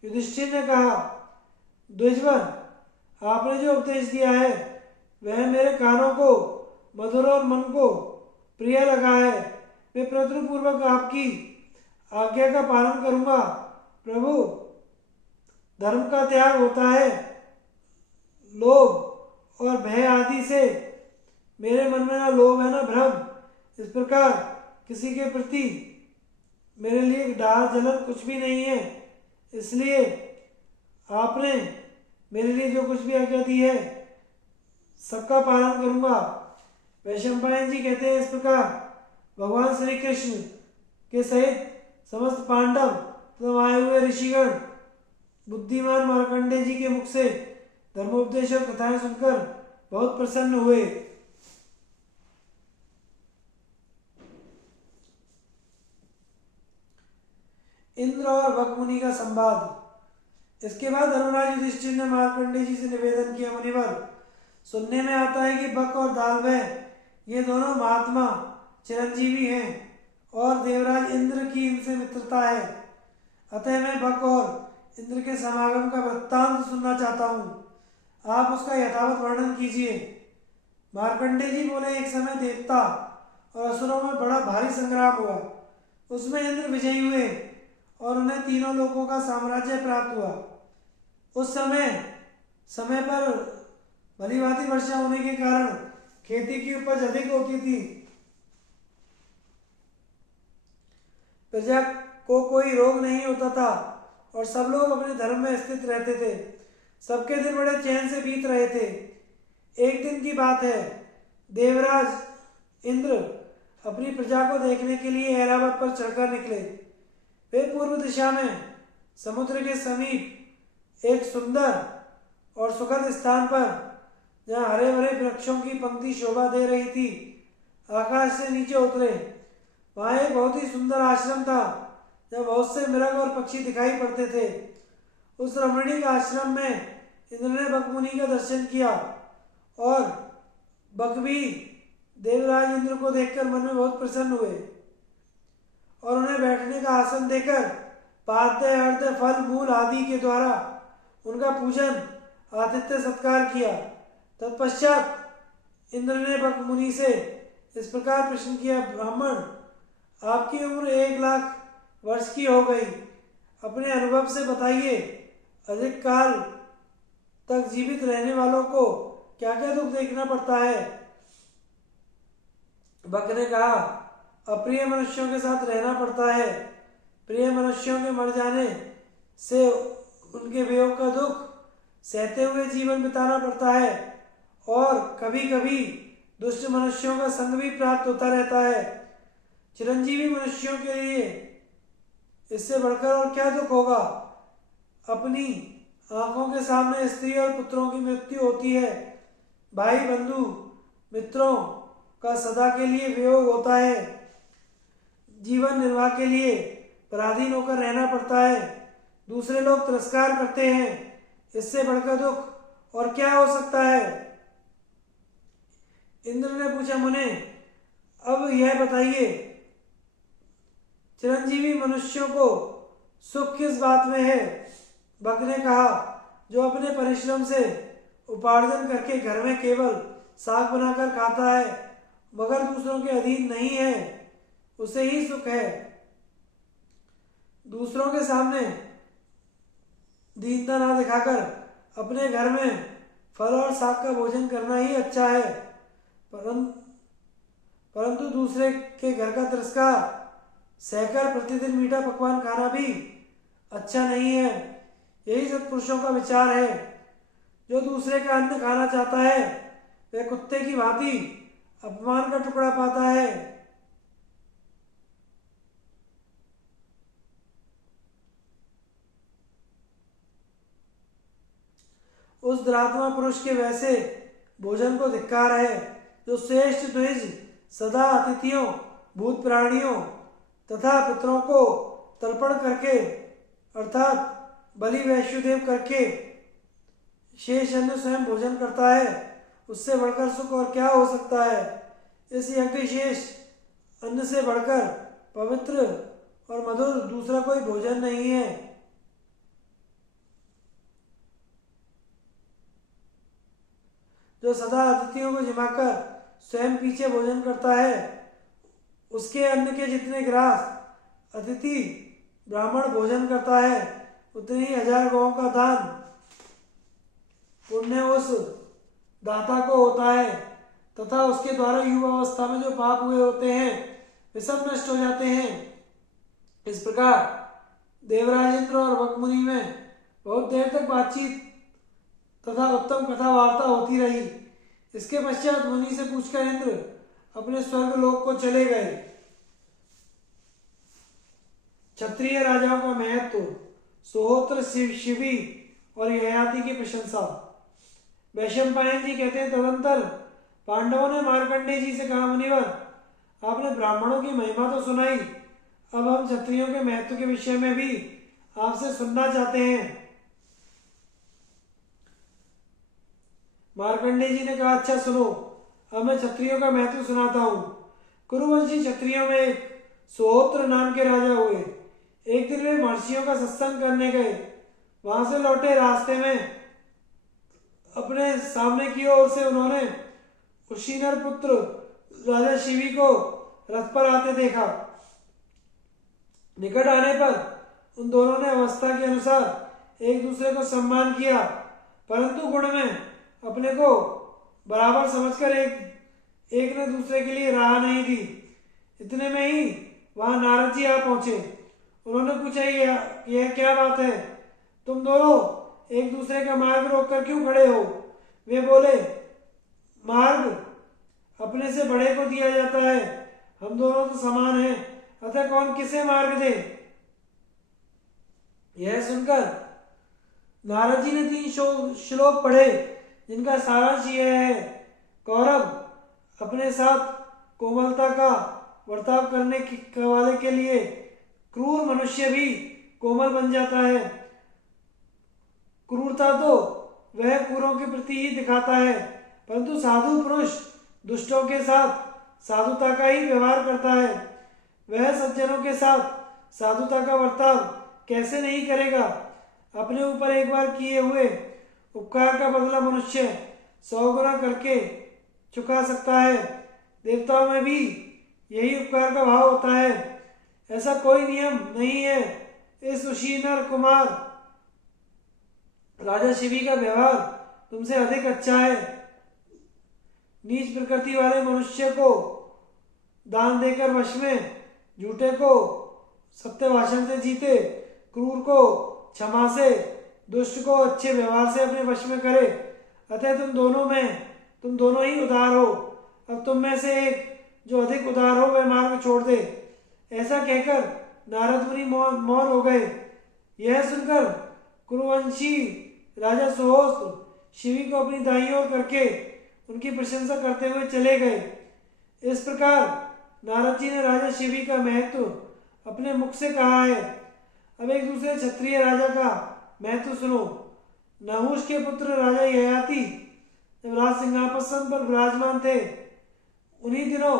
युधिष्ठिर ने कहा, द्विजवर, आपने जो उपदेश दिया है वह मेरे कानों को मधुर और मन को प्रिय लगा है। मैं प्रयत्नपूर्वक आपकी आज्ञा का पालन करूंगा। प्रभु, धर्म का त्याग होता है लोभ और भय आदि से। मेरे मन में ना लोभ है ना भ्रम। इस प्रकार किसी के प्रति मेरे लिए डाह जलन कुछ भी नहीं है। इसलिए आपने मेरे लिए जो कुछ भी आज्ञा दी है सबका पालन करूंगा। वैशंपायन जी कहते हैं, इस प्रकार भगवान श्री कृष्ण के सहित समस्त पांडव तथा आए हुए ऋषिगण बुद्धिमान मार्कंडेय जी के मुख से धर्मोपदेश और कथाएं सुनकर बहुत प्रसन्न हुए। इंद्र और भग मुनि का संवाद। इसके बाद धर्मराज युधिष्ठिर ने मार्कंडेय जी से निवेदन किया, मुनिवर, सुनने में आता है कि बक और दानव ये दोनों महात्मा चिरंजीवी हैं और देवराज इंद्र की इनसे मित्रता है। अतः मैं बक और इंद्र के समागम का वृत्तांत सुनना चाहता हूँ। आप उसका यथावत वर्णन कीजिए। मार्कंडेय जी बोले, एक समय देवता और असुरों में बड़ा भारी संग्राम हुआ। उसमें इंद्र विजयी हुए और उन्हें तीनों लोकों का साम्राज्य प्राप्त हुआ। उस समय पर भली भांति वर्षा होने के कारण खेती की उपज अधिक होती थी। प्रजा को कोई रोग नहीं होता था और सब लोग अपने धर्म में स्थित रहते थे। सबके दिन बड़े चैन से बीत रहे थे। एक दिन की बात है, देवराज इंद्र अपनी प्रजा को देखने के लिए ऐरावत पर चढ़कर निकले। वे पूर्व दिशा में समुद्र के समीप एक सुंदर और सुखद स्थान पर, जहाँ हरे भरे वृक्षों की पंक्ति शोभा दे रही थी, आकाश से नीचे उतरे। वहाँ एक बहुत ही सुंदर आश्रम था जहाँ बहुत से मृग और पक्षी दिखाई पड़ते थे। उस रमणीक आश्रम में इंद्र ने बक मुनि का दर्शन किया और बक भी देवराज इंद्र को देखकर मन में बहुत प्रसन्न हुए और उन्हें बैठने का आसन देकर पाद्य अर्घ्य फल मूल आदि के द्वारा उनका पूजन आतिथ्य सत्कार किया। तत्पश्चात इंद्र ने बक मुनि से इस प्रकार प्रश्न किया, ब्राह्मण, आपकी उम्र 1,00,000 वर्ष की हो गई, अपने अनुभव से बताइए, अधिक काल तक जीवित रहने वालों को क्या क्या दुख देखना पड़ता है। बक ने कहा, अप्रिय मनुष्यों के साथ रहना पड़ता है, प्रिय मनुष्यों के मर जाने से उनके वियोग का दुख सहते हुए जीवन बिताना पड़ता है और कभी कभी दुष्ट मनुष्यों का संग भी प्राप्त होता रहता है। चिरंजीवी मनुष्यों के लिए इससे बढ़कर और क्या दुख होगा। अपनी आंखों के सामने स्त्री और पुत्रों की मृत्यु होती है, भाई बंधु मित्रों का सदा के लिए वियोग होता है, जीवन निर्वाह के लिए पराधीन होकर रहना पड़ता है, दूसरे लोग तिरस्कार करते हैं, इससे बढ़कर दुख और क्या हो सकता है। इंद्र ने पूछा, मुने, अब यह बताइए, चिरंजीवी मनुष्यों को सुख किस बात में है। बक ने कहा, जो अपने परिश्रम से उपार्जन करके घर में केवल साग बनाकर खाता है मगर दूसरों के अधीन नहीं है, उसे ही सुख है। दूसरों के सामने दीनता ना दिखाकर अपने घर में फल और साग का भोजन करना ही अच्छा है, परंतु दूसरे के घर का तिरस्कार सहकर प्रतिदिन मीठा पकवान खाना भी अच्छा नहीं है। यही सत्पुरुषों का विचार है। जो दूसरे का अन्न खाना चाहता है वह कुत्ते की भांति अपमान का टुकड़ा पाता है। उस दुरात्मा पुरुष के वैसे भोजन को धिक्कार है जो श्रेष्ठ द्विज सदा अतिथियों, भूत प्राणियों तथा पितरों को तर्पण करके अर्थात बलि वैश्युदेव करके शेष अन्न स्वयं भोजन करता है, उससे बढ़कर सुख और क्या हो सकता है। इस यज्ञ शेष अन्न से बढ़कर पवित्र और मधुर दूसरा कोई भोजन नहीं है। जो सदा अतिथियों को जिमाकर स्वयं पीछे भोजन करता है, उसके अन्न के जितने ग्रास अतिथि ब्राह्मण भोजन करता है उतने ही 1000 गौओं का दान पुण्य उस दाता को होता है तथा उसके द्वारा युवा अवस्था में जो पाप हुए होते हैं वे सब नष्ट हो जाते हैं। इस प्रकार देवराज इंद्र और बक मुनि में बहुत देर तक बातचीत तथा उत्तम कथा वार्ता होती रही। इसके पश्चात मुनि से पूछकर इंद्र अपने स्वर्ग लोक को चले गए। क्षत्रिय राजाओं का महत्व, सोहोत्र शिवी और ययाति की प्रशंसा। वैशंपायन जी कहते हैं, तदंतर पांडवों ने मार्कंडेय जी से कहा, मुनिवर, आपने ब्राह्मणों की महिमा तो सुनाई, अब हम क्षत्रियों के महत्व के विषय में भी आपसे सुनना चाहते हैं। मार्कंडेय जी ने कहा, अच्छा सुनो, अब मैं क्षत्रियों का महत्व सुनाता हूँ। कुरुवंशी क्षत्रियों में एक सोहोत्र नाम के राजा हुए। एक दिन वे महर्षियों का सत्संग करने गए। वहां से लौटे रास्ते में अपने सामने की ओर से उन्होंने कुशीनर पुत्र राजा शिवी को रथ पर आते देखा। निकट आने पर उन दोनों ने अवस्था के अनुसार एक दूसरे को सम्मान किया, परंतु गुण में अपने को बराबर समझकर एक ने दूसरे के लिए राह नहीं दी। इतने में ही वहां नारद जी आ पहुंचे। उन्होंने पूछा, यह क्या बात है, तुम दोनों एक दूसरे का मार्ग रोककर क्यों खड़े हो। वे बोले, मार्ग अपने से बड़े को दिया जाता है, हम दोनों तो समान हैं, अतः कौन किसे मार्ग दे। यह सुनकर नारद जी ने 3 श्लोक पढ़े जिनका सारांश यह है, कौरव अपने साथ कोमलता का बर्ताव करने वाले के लिए क्रूर मनुष्य भी कोमल बन जाता है। क्रूरता तो वह क्रूरों के प्रति ही दिखाता है, परंतु साधु पुरुष दुष्टों के साथ साधुता का ही व्यवहार करता है। वह सज्जनों के साथ साधुता का बर्ताव कैसे नहीं करेगा। अपने ऊपर एक बार किए हुए उपकार का बदला मनुष्य 100 गुना करके चुका सकता है। देवताओं में भी यही उपकार का भाव होता है। ऐसा कोई नियम नहीं है। इस उशीनर कुमार राजा शिवी का व्यवहार तुमसे अधिक अच्छा है। नीच प्रकृति वाले मनुष्य को दान देकर वश में, झूठे को सत्य भाषण से जीते, क्रूर को क्षमा से, दुष्ट को अच्छे व्यवहार से अपने वश में करे। अतः तुम दोनों ही उदार हो। अब तुम में से एक जो अधिक उदार हो वह मार्ग छोड़ दे। ऐसा कहकर नारद मुनि मौन हो गए। यह सुनकर कुरुवंशी राजा सुहोत्र शिवी को अपनी दाईं ओर करके उनकी प्रशंसा करते हुए चले गए। इस प्रकार नारद जी ने राजा शिवी का महत्व अपने मुख से कहा है। अब एक दूसरे क्षत्रिय राजा का महत्व सुनो। नहुष के पुत्र राजा ययाति जब राज सिंहासन पर विराजमान थे, उन्हीं दिनों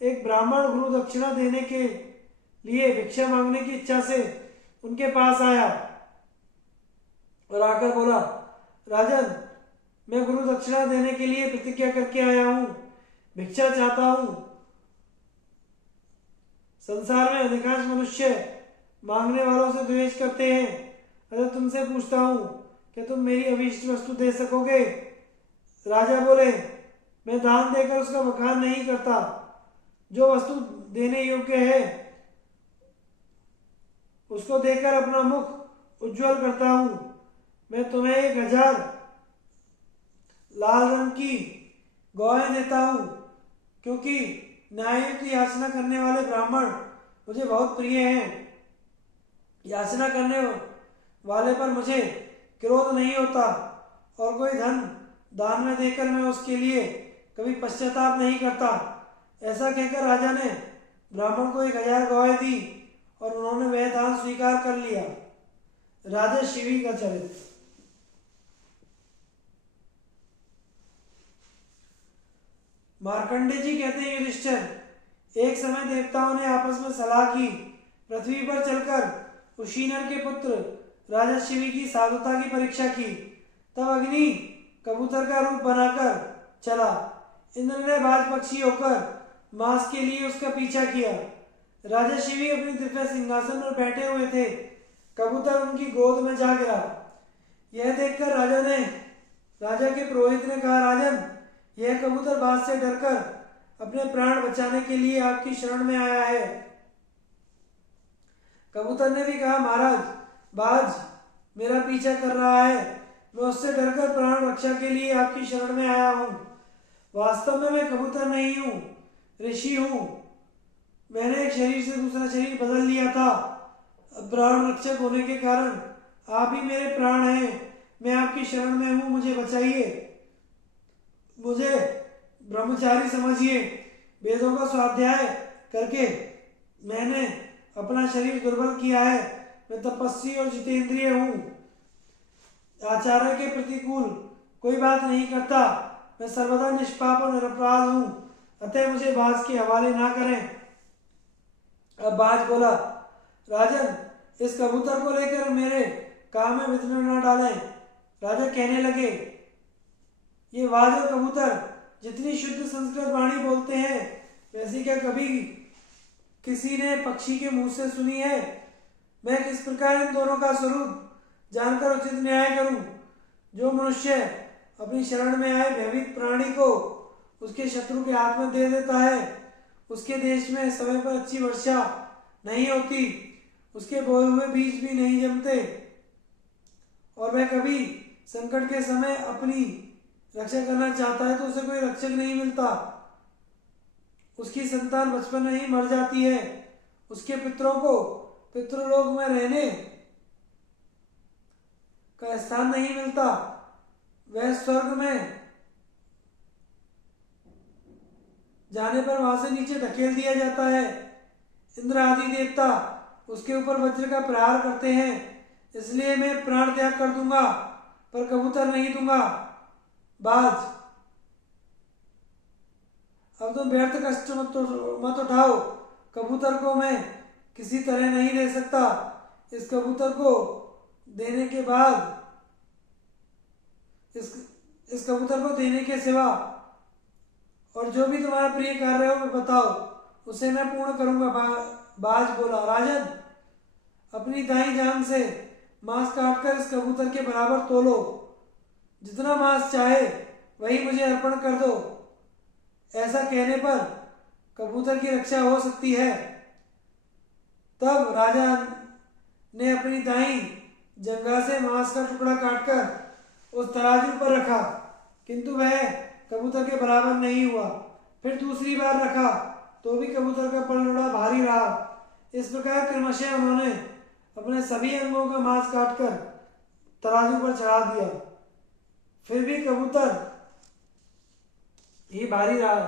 एक ब्राह्मण गुरु दक्षिणा देने के लिए भिक्षा मांगने की इच्छा से उनके पास आया और आकर बोला, राजन, मैं गुरु दक्षिणा देने के लिए प्रतिज्ञा करके आया हूं, भिक्षा चाहता हूं। संसार में अधिकांश मनुष्य मांगने वालों से द्वेष करते हैं। अतः तुमसे पूछता हूं, क्या तुम मेरी अभीष्ट वस्तु दे सकोगे? राजा बोले, मैं दान देकर उसका बखान नहीं करता। जो वस्तु देने योग्य है उसको देकर अपना मुख उज्जवल करता हूं। मैं तुम्हें 1000 लाल रंग की गौएं देता हूं, क्योंकि न्याय की याचना करने वाले ब्राह्मण मुझे बहुत प्रिय हैं। याचना करने वाले पर मुझे क्रोध नहीं होता और कोई धन दान में देकर मैं उसके लिए कभी पश्चाताप नहीं करता। ऐसा कहकर राजा ने ब्राह्मण को 1000 गौएं दी और उन्होंने वह दान स्वीकार कर लिया। राजा शिवी का चरित्र। मार्कंडे जी कहते हैं, युधिष्ठिर, एक समय देवताओं ने आपस में सलाह की पृथ्वी पर चलकर उशीनर के पुत्र राजा शिवी की साधुता की परीक्षा की। तब अग्नि कबूतर का रूप बनाकर चला। इंद्र ने बाज पक्षी होकर मांस के लिए उसका पीछा किया। राजा शिवी अपने दिव्य सिंहासन पर बैठे हुए थे। कबूतर उनकी गोद में जा गिरा। यह देखकर राजा के पुरोहित ने कहा, राजन, यह कबूतर बाज से डरकर अपने प्राण बचाने के लिए आपकी शरण में आया है। कबूतर ने भी कहा, महाराज, बाज मेरा पीछा कर रहा है। मैं उससे डरकर प्राण रक्षा के लिए आपकी शरण में आया हूं। वास्तव में मैं कबूतर नहीं हूं, ऋषि हूं। मैंने एक शरीर से दूसरा शरीर बदल लिया था। प्राण रक्षक होने के कारण आप ही मेरे प्राण हैं। मैं आपकी शरण में हूं, मुझे बचाइए। मुझे ब्रह्मचारी समझिए। वेदों का स्वाध्याय करके मैंने अपना शरीर दुर्बल किया है। मैं तपस्वी और जितेंद्रिय हूं। आचार्य के प्रतिकूल कोई बात नहीं करता। मैं सर्वदा निष्पाप और निरपराध हूं। अतः मुझे बाज के हवाले ना करें। अब बाज बोला, राजन, इस कबूतर को लेकर मेरे काम में विघ्न न डालें। राजा कहने लगे, ये बाज और कबूतर जितनी शुद्ध संस्कृत वाणी बोलते हैं, वैसी क्या कभी किसी ने पक्षी के मुंह से सुनी है? मैं किस प्रकार इन दोनों का स्वरूप जानकर उचित न्याय करूं? जो मनुष्य अपनी शरण में आए भयभीत प्राणी को उसके शत्रु के हाथ में दे देता है, उसके देश में समय पर अच्छी वर्षा नहीं होती, उसके बोए हुए बीज भी नहीं जमते और वह कभी संकट के समय अपनी रक्षा करना चाहता है तो उसे कोई रक्षक नहीं मिलता। उसकी संतान बचपन में ही मर जाती है। उसके पितरों को पितृलोक में रहने का स्थान नहीं मिलता। वह स्वर्ग में जाने पर वहां से नीचे धकेल दिया जाता है। इंद्र आदि देवता उसके ऊपर वज्र का प्रहार करते हैं। इसलिए मैं प्राण त्याग कर दूंगा, पर कबूतर नहीं दूंगा। बाज, अब तुम व्यर्थ कष्ट मत उठाओ। कबूतर को मैं किसी तरह नहीं दे सकता। इस कबूतर को देने के बाद इस कबूतर को देने के सिवा और जो भी तुम्हारा प्रिय कार्य हो बताओ, उसे मैं पूर्ण करूंगा। बाज बोला, राजन, अपनी दाई जांघ से मांस काटकर इस कबूतर के बराबर तोलो। जितना मांस चाहे वही मुझे अर्पण कर दो। ऐसा कहने पर कबूतर की रक्षा हो सकती है। तब राजा ने अपनी दाई जंघा से मांस का टुकड़ा काटकर उस तराजू पर रखा, किंतु वह कबूतर के बराबर नहीं हुआ। फिर दूसरी बार रखा तो भी कबूतर का पलड़ा भारी रहा। इस प्रकार क्रमशः उन्होंने अपने सभी अंगों का मांस काटकर तराजू पर चढ़ा दिया, फिर भी कबूतर ही भारी रहा।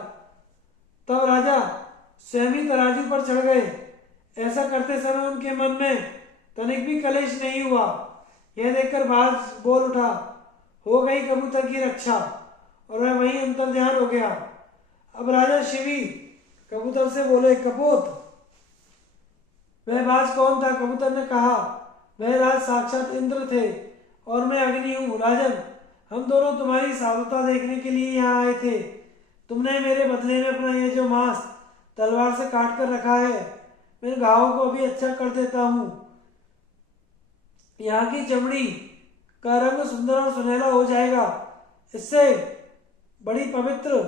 तब राजा स्वयं ही तराजू पर चढ़ गए। ऐसा करते समय उनके मन में तनिक भी कलेश नहीं हुआ। यह देखकर बाज बोल उठा, हो गई कबूतर की रक्षा, और वह वहीं अंतर्ध्यान हो गया। अब राजा शिवी कबूतर से बोले, कपोत, वह बाज कौन था? कबूतर ने कहा, वह राज साक्षात इंद्र थे और मैं अग्नि हूँ। राजन, हम दोनों तुम्हारी साधुता देखने के लिए यहाँ आए थे। तुमने मेरे बदले में अपना यह जो मांस तलवार से काट कर रखा है, मैं इन घावों को भी अच्छा कर देता हूँ। यहाँ की चमड़ी का रंग सुंदर और सुनहरा हो जाएगा। इससे बड़ी पवित्र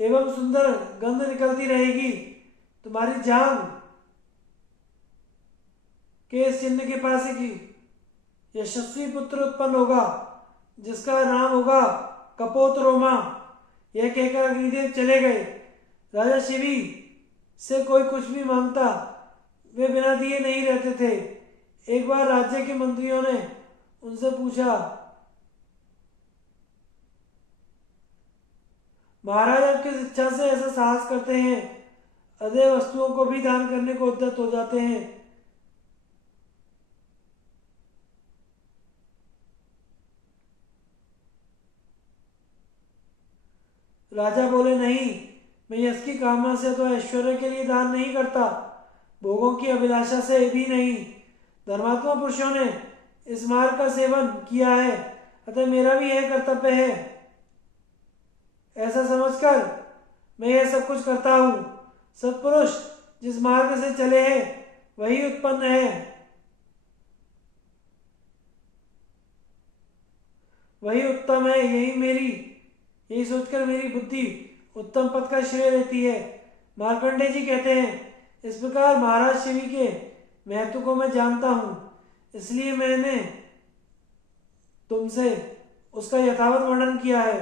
एवं सुंदर गंध निकलती रहेगी। तुम्हारी जांघ के इस चिन्ह के पास एक यशस्वी पुत्र उत्पन्न होगा, जिसका नाम होगा कपोत रोमा। यह कहकर अग्निदेव चले गए। राजा शिवी से कोई कुछ भी मांगता, वे बिना दिए नहीं रहते थे। एक बार राज्य के मंत्रियों ने उनसे पूछा, महाराज आप किस इच्छा से ऐसा साहस करते हैं? अधेय वस्तुओं को भी दान करने को उद्यत हो जाते हैं। राजा बोले, नहीं, मैं यश की कामना से तो ऐश्वर्य के लिए दान नहीं करता, भोगों की अभिलाषा से भी नहीं। धर्मात्मा पुरुषों ने इस मार्ग का सेवन किया है, अतः मेरा भी यह कर्तव्य है। ऐसा समझकर मैं यह सब कुछ करता हूँ। सत्पुरुष जिस मार्ग से चले हैं वही उत्पन्न है, वही उत्तम है। यही सोचकर मेरी बुद्धि उत्तम पथ का श्रेय लेती है। मार्कंडे जी कहते हैं, इस प्रकार महाराज शिवी के महत्व को मैं जानता हूँ, इसलिए मैंने तुमसे उसका यथावत वर्णन किया है।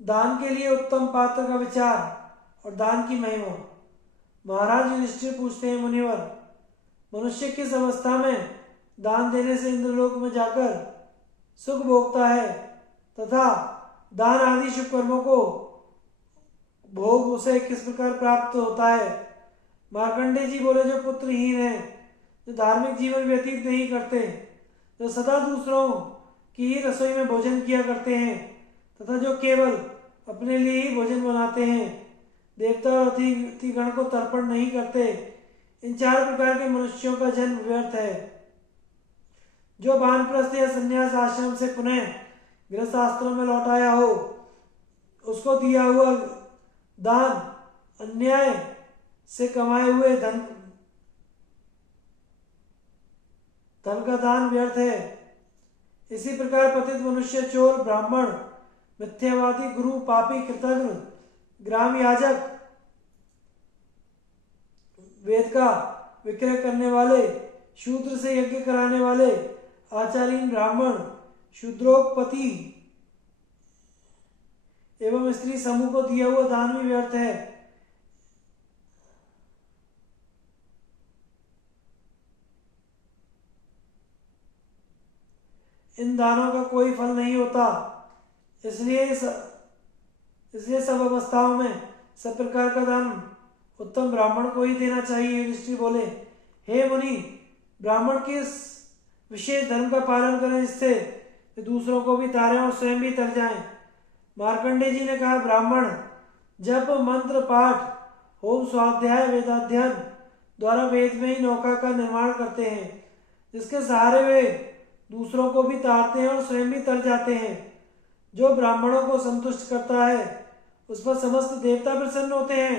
दान के लिए उत्तम पात्र का विचार और दान की महिमा। महाराज युधिष्ठिर पूछते हैं, मुनिवर, मनुष्य किस अवस्था में दान देने से इंद्रलोक में जाकर सुख भोगता है तथा दान आदि शुभ कर्मों को भोग उसे किस प्रकार प्राप्त होता है? मार्कंडे जी बोले, जो पुत्रहीन है, जो धार्मिक जीवन व्यतीत नहीं करते, जो सदा दूसरों की ही रसोई में भोजन किया करते हैं तथा जो केवल अपने लिए ही भोजन बनाते हैं, देवता और अतिथिगण को तर्पण नहीं करते, इन चार प्रकार के मनुष्यों का जन्म व्यर्थ है। जो वानप्रस्थ या संन्यास आश्रम से पुनः गृहस्थ आश्रम में लौट आया हो, उसको दिया हुआ दान अन्याय से कमाए हुए धन का दान व्यर्थ है। इसी प्रकार पतित मनुष्य, चोर, ब्राह्मण, मिथ्यावादी, गुरु, पापी, कृतज्ञ, ग्राम याजक, वेद का विक्रय करने वाले, शूद्र से यज्ञ कराने वाले, आचार्यहीन ब्राह्मण, शूद्रोपति एवं स्त्री समूह को दिया हुआ दान भी व्यर्थ है। इन दानों का कोई फल नहीं होता, इसलिए सब अवस्थाओं में सब प्रकार का दान उत्तम ब्राह्मण को ही देना चाहिए। युधिष्ठिर बोले, हे मुनि, ब्राह्मण किस विशेष धर्म का पालन करें जिससे वे दूसरों को भी तारें और स्वयं भी तर जाएं। मार्कंडेय जी ने कहा, ब्राह्मण जप मंत्र पाठ होम स्वाध्याय वेदाध्ययन द्वारा वेद में ही नौका का निर्माण करते हैं, जिसके सहारे वे दूसरों को भी तारते हैं और स्वयं भी तर जाते हैं। जो ब्राह्मणों को संतुष्ट करता है उस पर समस्त देवता प्रसन्न होते हैं।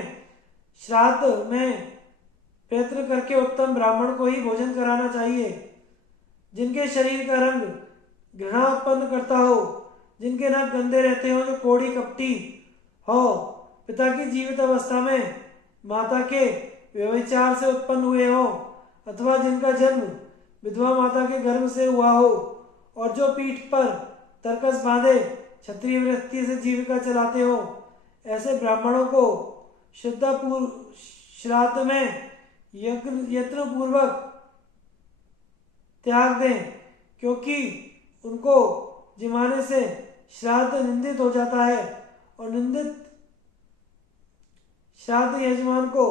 श्राद्ध में प्रयत्न करके उत्तम ब्राह्मण को ही भोजन कराना चाहिए। जिनके शरीर का रंग घृणा उत्पन्न करता हो, जिनके नख गंदे रहते हो, जो कोड़ी कपटी हो, पिता की जीवित अवस्था में माता के व्यभिचार से उत्पन्न हुए हो, अथवा जिनका जन्म विधवा माता के गर्भ से हुआ हो, और जो पीठ पर तरकस बांधे क्षत्रिय वृत्ति से जीविका चलाते हो, ऐसे ब्राह्मणों को श्राद्ध में यत्न पूर्वक त्याग दें, क्योंकि उनको जिमाने से श्राद्ध निंदित हो जाता है और निंदित श्राद्ध यजमान को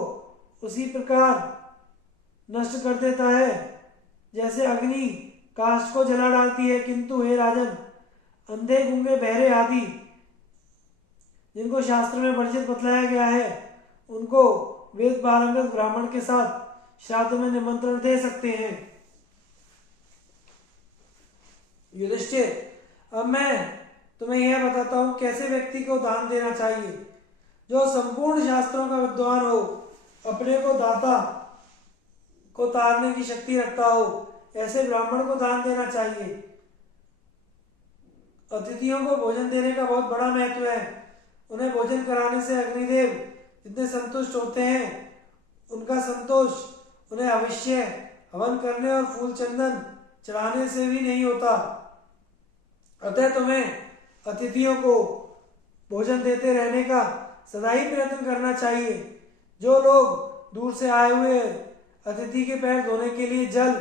उसी प्रकार नष्ट कर देता है जैसे अग्नि काष्ठ को जला डालती है। किंतु हे राजन, अंधे गूंगे बहरे आदि जिनको शास्त्र में वर्जित बतलाया गया है, उनको वेद पारंगत ब्राह्मण के साथ श्राद्ध में निमंत्रण दे सकते हैं। युधिष्ठिर, अब मैं तुम्हें यह बताता हूं कैसे व्यक्ति को दान देना चाहिए। जो संपूर्ण शास्त्रों का विद्वान हो, अपने को दाता को तारने की शक्ति रखता हो, ऐसे ब्राह्मण को दान देना चाहिए। अतिथियों को भोजन देने का बहुत बड़ा महत्व है। उन्हें भोजन कराने से अग्निदेव जितने संतुष्ट होते हैं, उनका संतोष उन्हें अवश्य हवन करने और फूल चंदन चढ़ाने से भी नहीं होता। अतः तुम्हें अतिथियों को भोजन देते रहने का सदा ही प्रयत्न करना चाहिए। जो लोग दूर से आए हुए अतिथि के पैर धोने के लिए जल,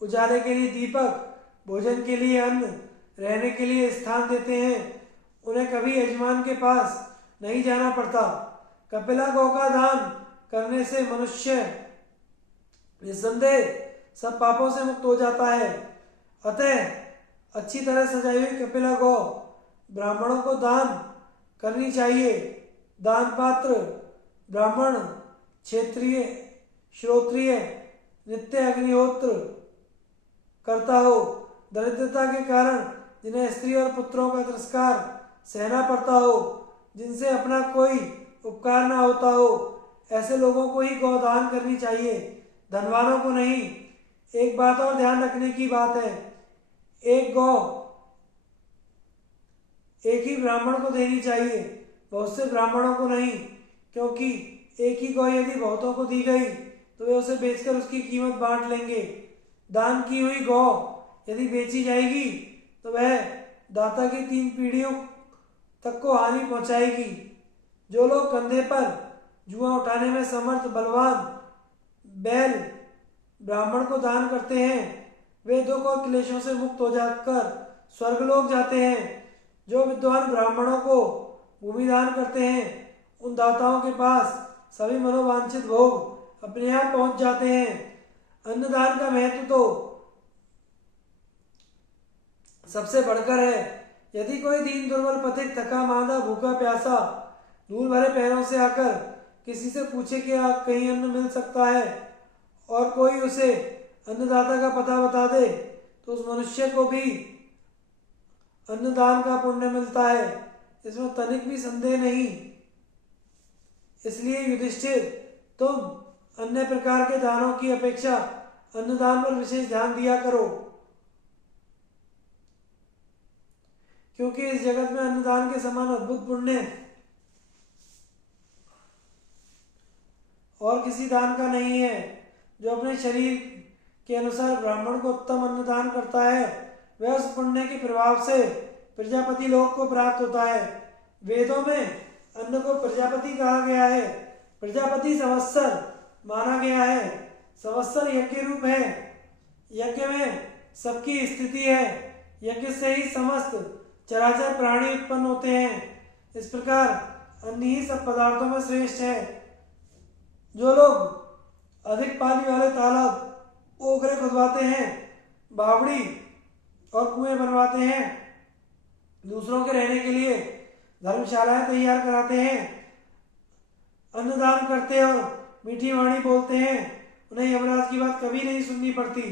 उजाले के लिए दीपक, भोजन के लिए अन्न, रहने के लिए स्थान देते हैं, उन्हें कभी यजमान के पास नहीं जाना पड़ता। कपिला गौ का दान करने से मनुष्य निस्संदेह सब पापों से मुक्त हो जाता है। अतः अच्छी तरह सजाई हुई कपिला गौ ब्राह्मणों को दान करनी चाहिए। दान पात्र ब्राह्मण क्षेत्रीय, श्रोत्रिय, नित्य अग्निहोत्र करता हो, दरिद्रता के कारण जिन्हें स्त्री और पुत्रों का तिरस्कार सहना पड़ता हो, जिनसे अपना कोई उपकार न होता हो, ऐसे लोगों को ही गौदान करनी चाहिए, धनवानों को नहीं। एक बात और ध्यान रखने की बात है, एक गौ एक ही ब्राह्मण को देनी चाहिए, बहुत से ब्राह्मणों को नहीं, क्योंकि एक ही गौ यदि बहुतों को दी गई तो वे उसे बेचकर उसकी कीमत बांट लेंगे। दान की हुई गौ यदि बेची जाएगी तो वह दाता की 3 पीढ़ियों तक को हानि पहुंचाएगी। जो लोग कंधे पर जुआ उठाने में समर्थ बलवान बैल ब्राह्मण को दान करते हैं, वे दुख और क्लेशों से मुक्त हो जाकर स्वर्गलोक जाते हैं। जो विद्वान ब्राह्मणों को भूमि दान करते हैं, उन दाताओं के पास सभी मनोवांछित भोग अपने आप पहुंच जाते हैं। अन्नदान का महत्व तो सबसे बढ़कर है। यदि कोई दीन दुर्बल पथिक थका मांदा भूखा प्यासा धूल भरे पैरों से आकर किसी से पूछे कि कहीं अन्न मिल सकता है और कोई उसे अन्नदाता का पता बता दे, तो उस मनुष्य को भी अन्नदान का पुण्य मिलता है, इसमें तनिक भी संदेह नहीं। इसलिए युधिष्ठिर, तुम अन्य प्रकार के दानों की अपेक्षा अन्नदान पर विशेष ध्यान दिया करो, क्योंकि इस जगत में अन्नदान के समान अद्भुत पुण्य और किसी दान का नहीं है। जो अपने शरीर के अनुसार ब्राह्मण को उत्तम अन्नदान करता है, वह उस पुण्य के प्रभाव से प्रजापति लोक को प्राप्त होता है। वेदों में अन्न को प्रजापति कहा गया है। प्रजापति संवत्सर माना गया है। संवत्सर यज्ञ रूप है। यज्ञ में सबकी स्थिति है। यज्ञ से ही समस्त चराचर प्राणी उत्पन्न होते हैं। इस प्रकार अन्न ही सब पदार्थों में श्रेष्ठ है। जो लोग अधिक पानी वाले तालाब, ओखरे खुदवाते हैं, बावड़ी और कुएं बनवाते हैं, दूसरों के रहने के लिए धर्मशालाएं तैयार कराते हैं, अन्नदान करते और मीठी वाणी बोलते हैं, उन्हें यमराज की बात कभी नहीं सुननी पड़ती।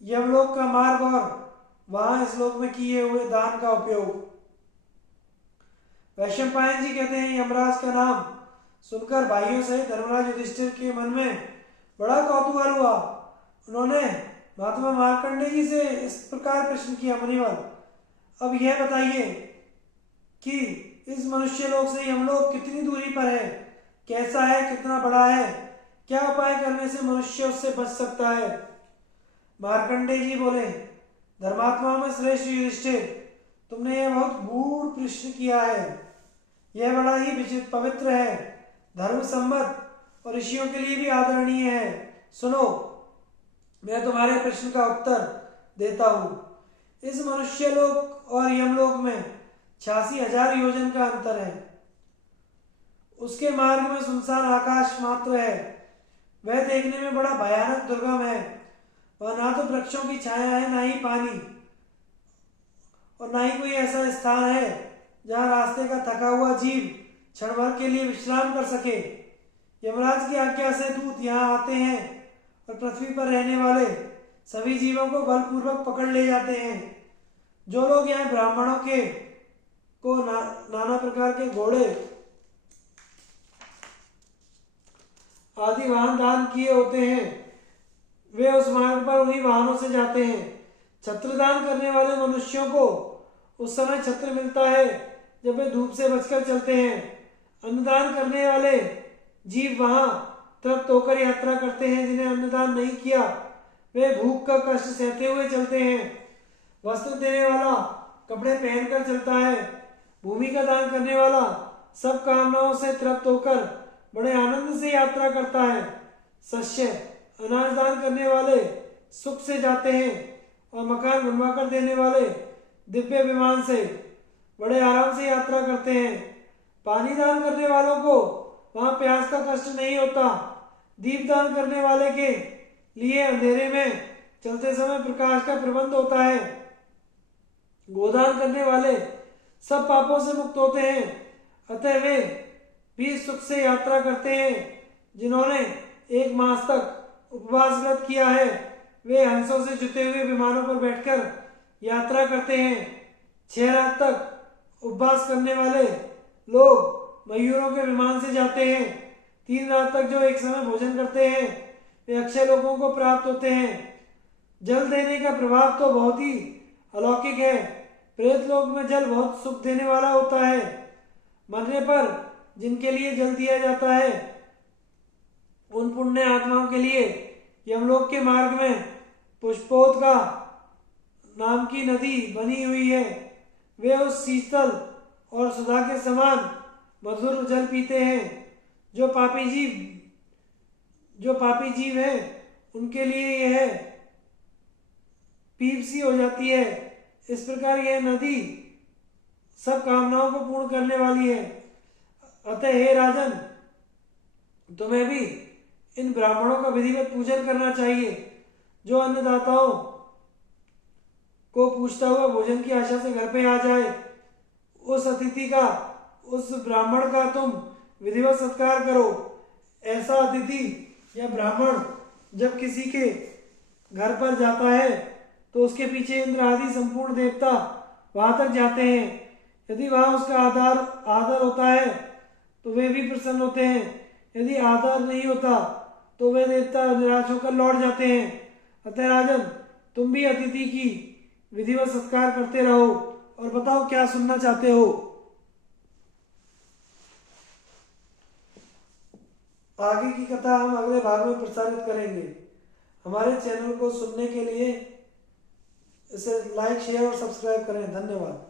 यमलोक का मार्ग और वहां इस लोक में किए हुए दान का उपयोग। वैशंपायन जी कहते हैं, यमराज का नाम सुनकर भाइयों सहित धर्मराज युधिष्ठिर के मन में बड़ा कौतूहल हुआ। उन्होंने महात्मा मार्कंडेय जी से इस प्रकार प्रश्न किया, मुनिवर अब यह बताइए कि इस मनुष्य लोक से यमलोक कितनी दूरी पर है, कैसा है, कितना बड़ा है, क्या उपाय करने से मनुष्य उससे बच सकता है। मार्कंडेय जी बोले, धर्मात्मा में श्रेष्ठ युधिष्ठिर, तुमने यह बहुत गूढ़ प्रश्न किया है। यह बड़ा ही विचित्र पवित्र है, धर्म सम्मत और ऋषियों के लिए भी आदरणीय है। सुनो, मैं तुम्हारे प्रश्न का उत्तर देता हूं। इस मनुष्य लोक और यमलोक में 86,000 योजन का अंतर है। उसके मार्ग में सुनसान आकाश मात्र है। वह देखने में बड़ा भयानक दुर्गम है। वह ना तो वृक्षों की छाया है, ना ही पानी, और ना ही कोई ऐसा स्थान है जहां रास्ते का थका हुआ जीव क्षण भर के लिए विश्राम कर सके। यमराज की आज्ञा से दूत यहाँ आते हैं और पृथ्वी पर रहने वाले सभी जीवों को बलपूर्वक पकड़ ले जाते हैं। जो लोग यहाँ ब्राह्मणों के को नाना प्रकार के घोड़े आदि वाहन दान किए होते हैं, वे उस मार्ग पर उन्हीं वाहनों से जाते हैं। छत्र दान करने वाले मनुष्यों को उस समय छत्र मिलता है जब वे धूप से बचकर चलते हैं। अन्नदान करने वाले जीव वहां तृप्त होकर यात्रा करते हैं। जिन्हें अन्नदान नहीं किया वे भूख का कष्ट सहते हुए चलते हैं। वस्त्र देने वाला कपड़े पहनकर चलता है। भूमि का दान करने वाला सब कामनाओं से तृप्त होकर बड़े आनंद से यात्रा करता है। शस्य अनाज दान करने वाले सुख से जाते हैं और मकान बनवाकर देने वाले दिव्य विमान से बड़े आराम से यात्रा करते हैं। पानी दान करने वालों को वहां प्यास का कष्ट नहीं होता। दीप दान करने वाले के लिए अंधेरे में चलते समय प्रकाश का प्रबंध होता है। गोदान करने वाले सब पापों से मुक्त होते हैं, अतः वे भी सुख से यात्रा करते हैं। जिन्होंने 1 मास तक उपवास व्रत किया है वे हंसों से जुते हुए विमानों पर बैठकर यात्रा करते हैं। 6 रात तक उपवास करने वाले लोग मयूरों के विमान से जाते हैं। 3 रात तक जो एक समय भोजन करते हैं वे अक्षय लोगों को प्राप्त होते हैं। जल देने का प्रभाव तो बहुत ही अलौकिक है। प्रेत लोक में जल बहुत सुख देने वाला होता है। मरने पर जिनके लिए जल दिया जाता है उन पुण्य आत्माओं के लिए यमलोक के मार्ग में पुष्पोदका नाम की नदी बनी हुई है। वे उस शीतल और सुधा के समान मधुर जल पीते हैं। जो पापी जीव है उनके लिए यह पीप सी हो जाती है। इस प्रकार यह नदी सब कामनाओं को पूर्ण करने वाली है। अतः हे राजन, तुम्हें भी इन ब्राह्मणों का विधिवत पूजन करना चाहिए। जो अन्नदाताओं को पूछता हुआ भोजन की आशा से घर पे आ जाए, उस ब्राह्मण का तुम विधिवत सत्कार करो। ऐसा अतिथि या ब्राह्मण जब किसी के घर पर जाता है तो उसके पीछे इंद्र आदि संपूर्ण देवता वहां तक जाते हैं। यदि वहां उसका आदर होता है तो वे भी प्रसन्न होते हैं। यदि आदर नहीं होता तो वे देवता निराश होकर लौट जाते हैं। अतः राजन, तुम भी अतिथि की विधिवत सत्कार करते रहो और बताओ क्या सुनना चाहते हो। आगे की कथा हम अगले भाग में प्रसारित करेंगे। हमारे चैनल को सुनने के लिए इसे लाइक, शेयर और सब्सक्राइब करें। धन्यवाद।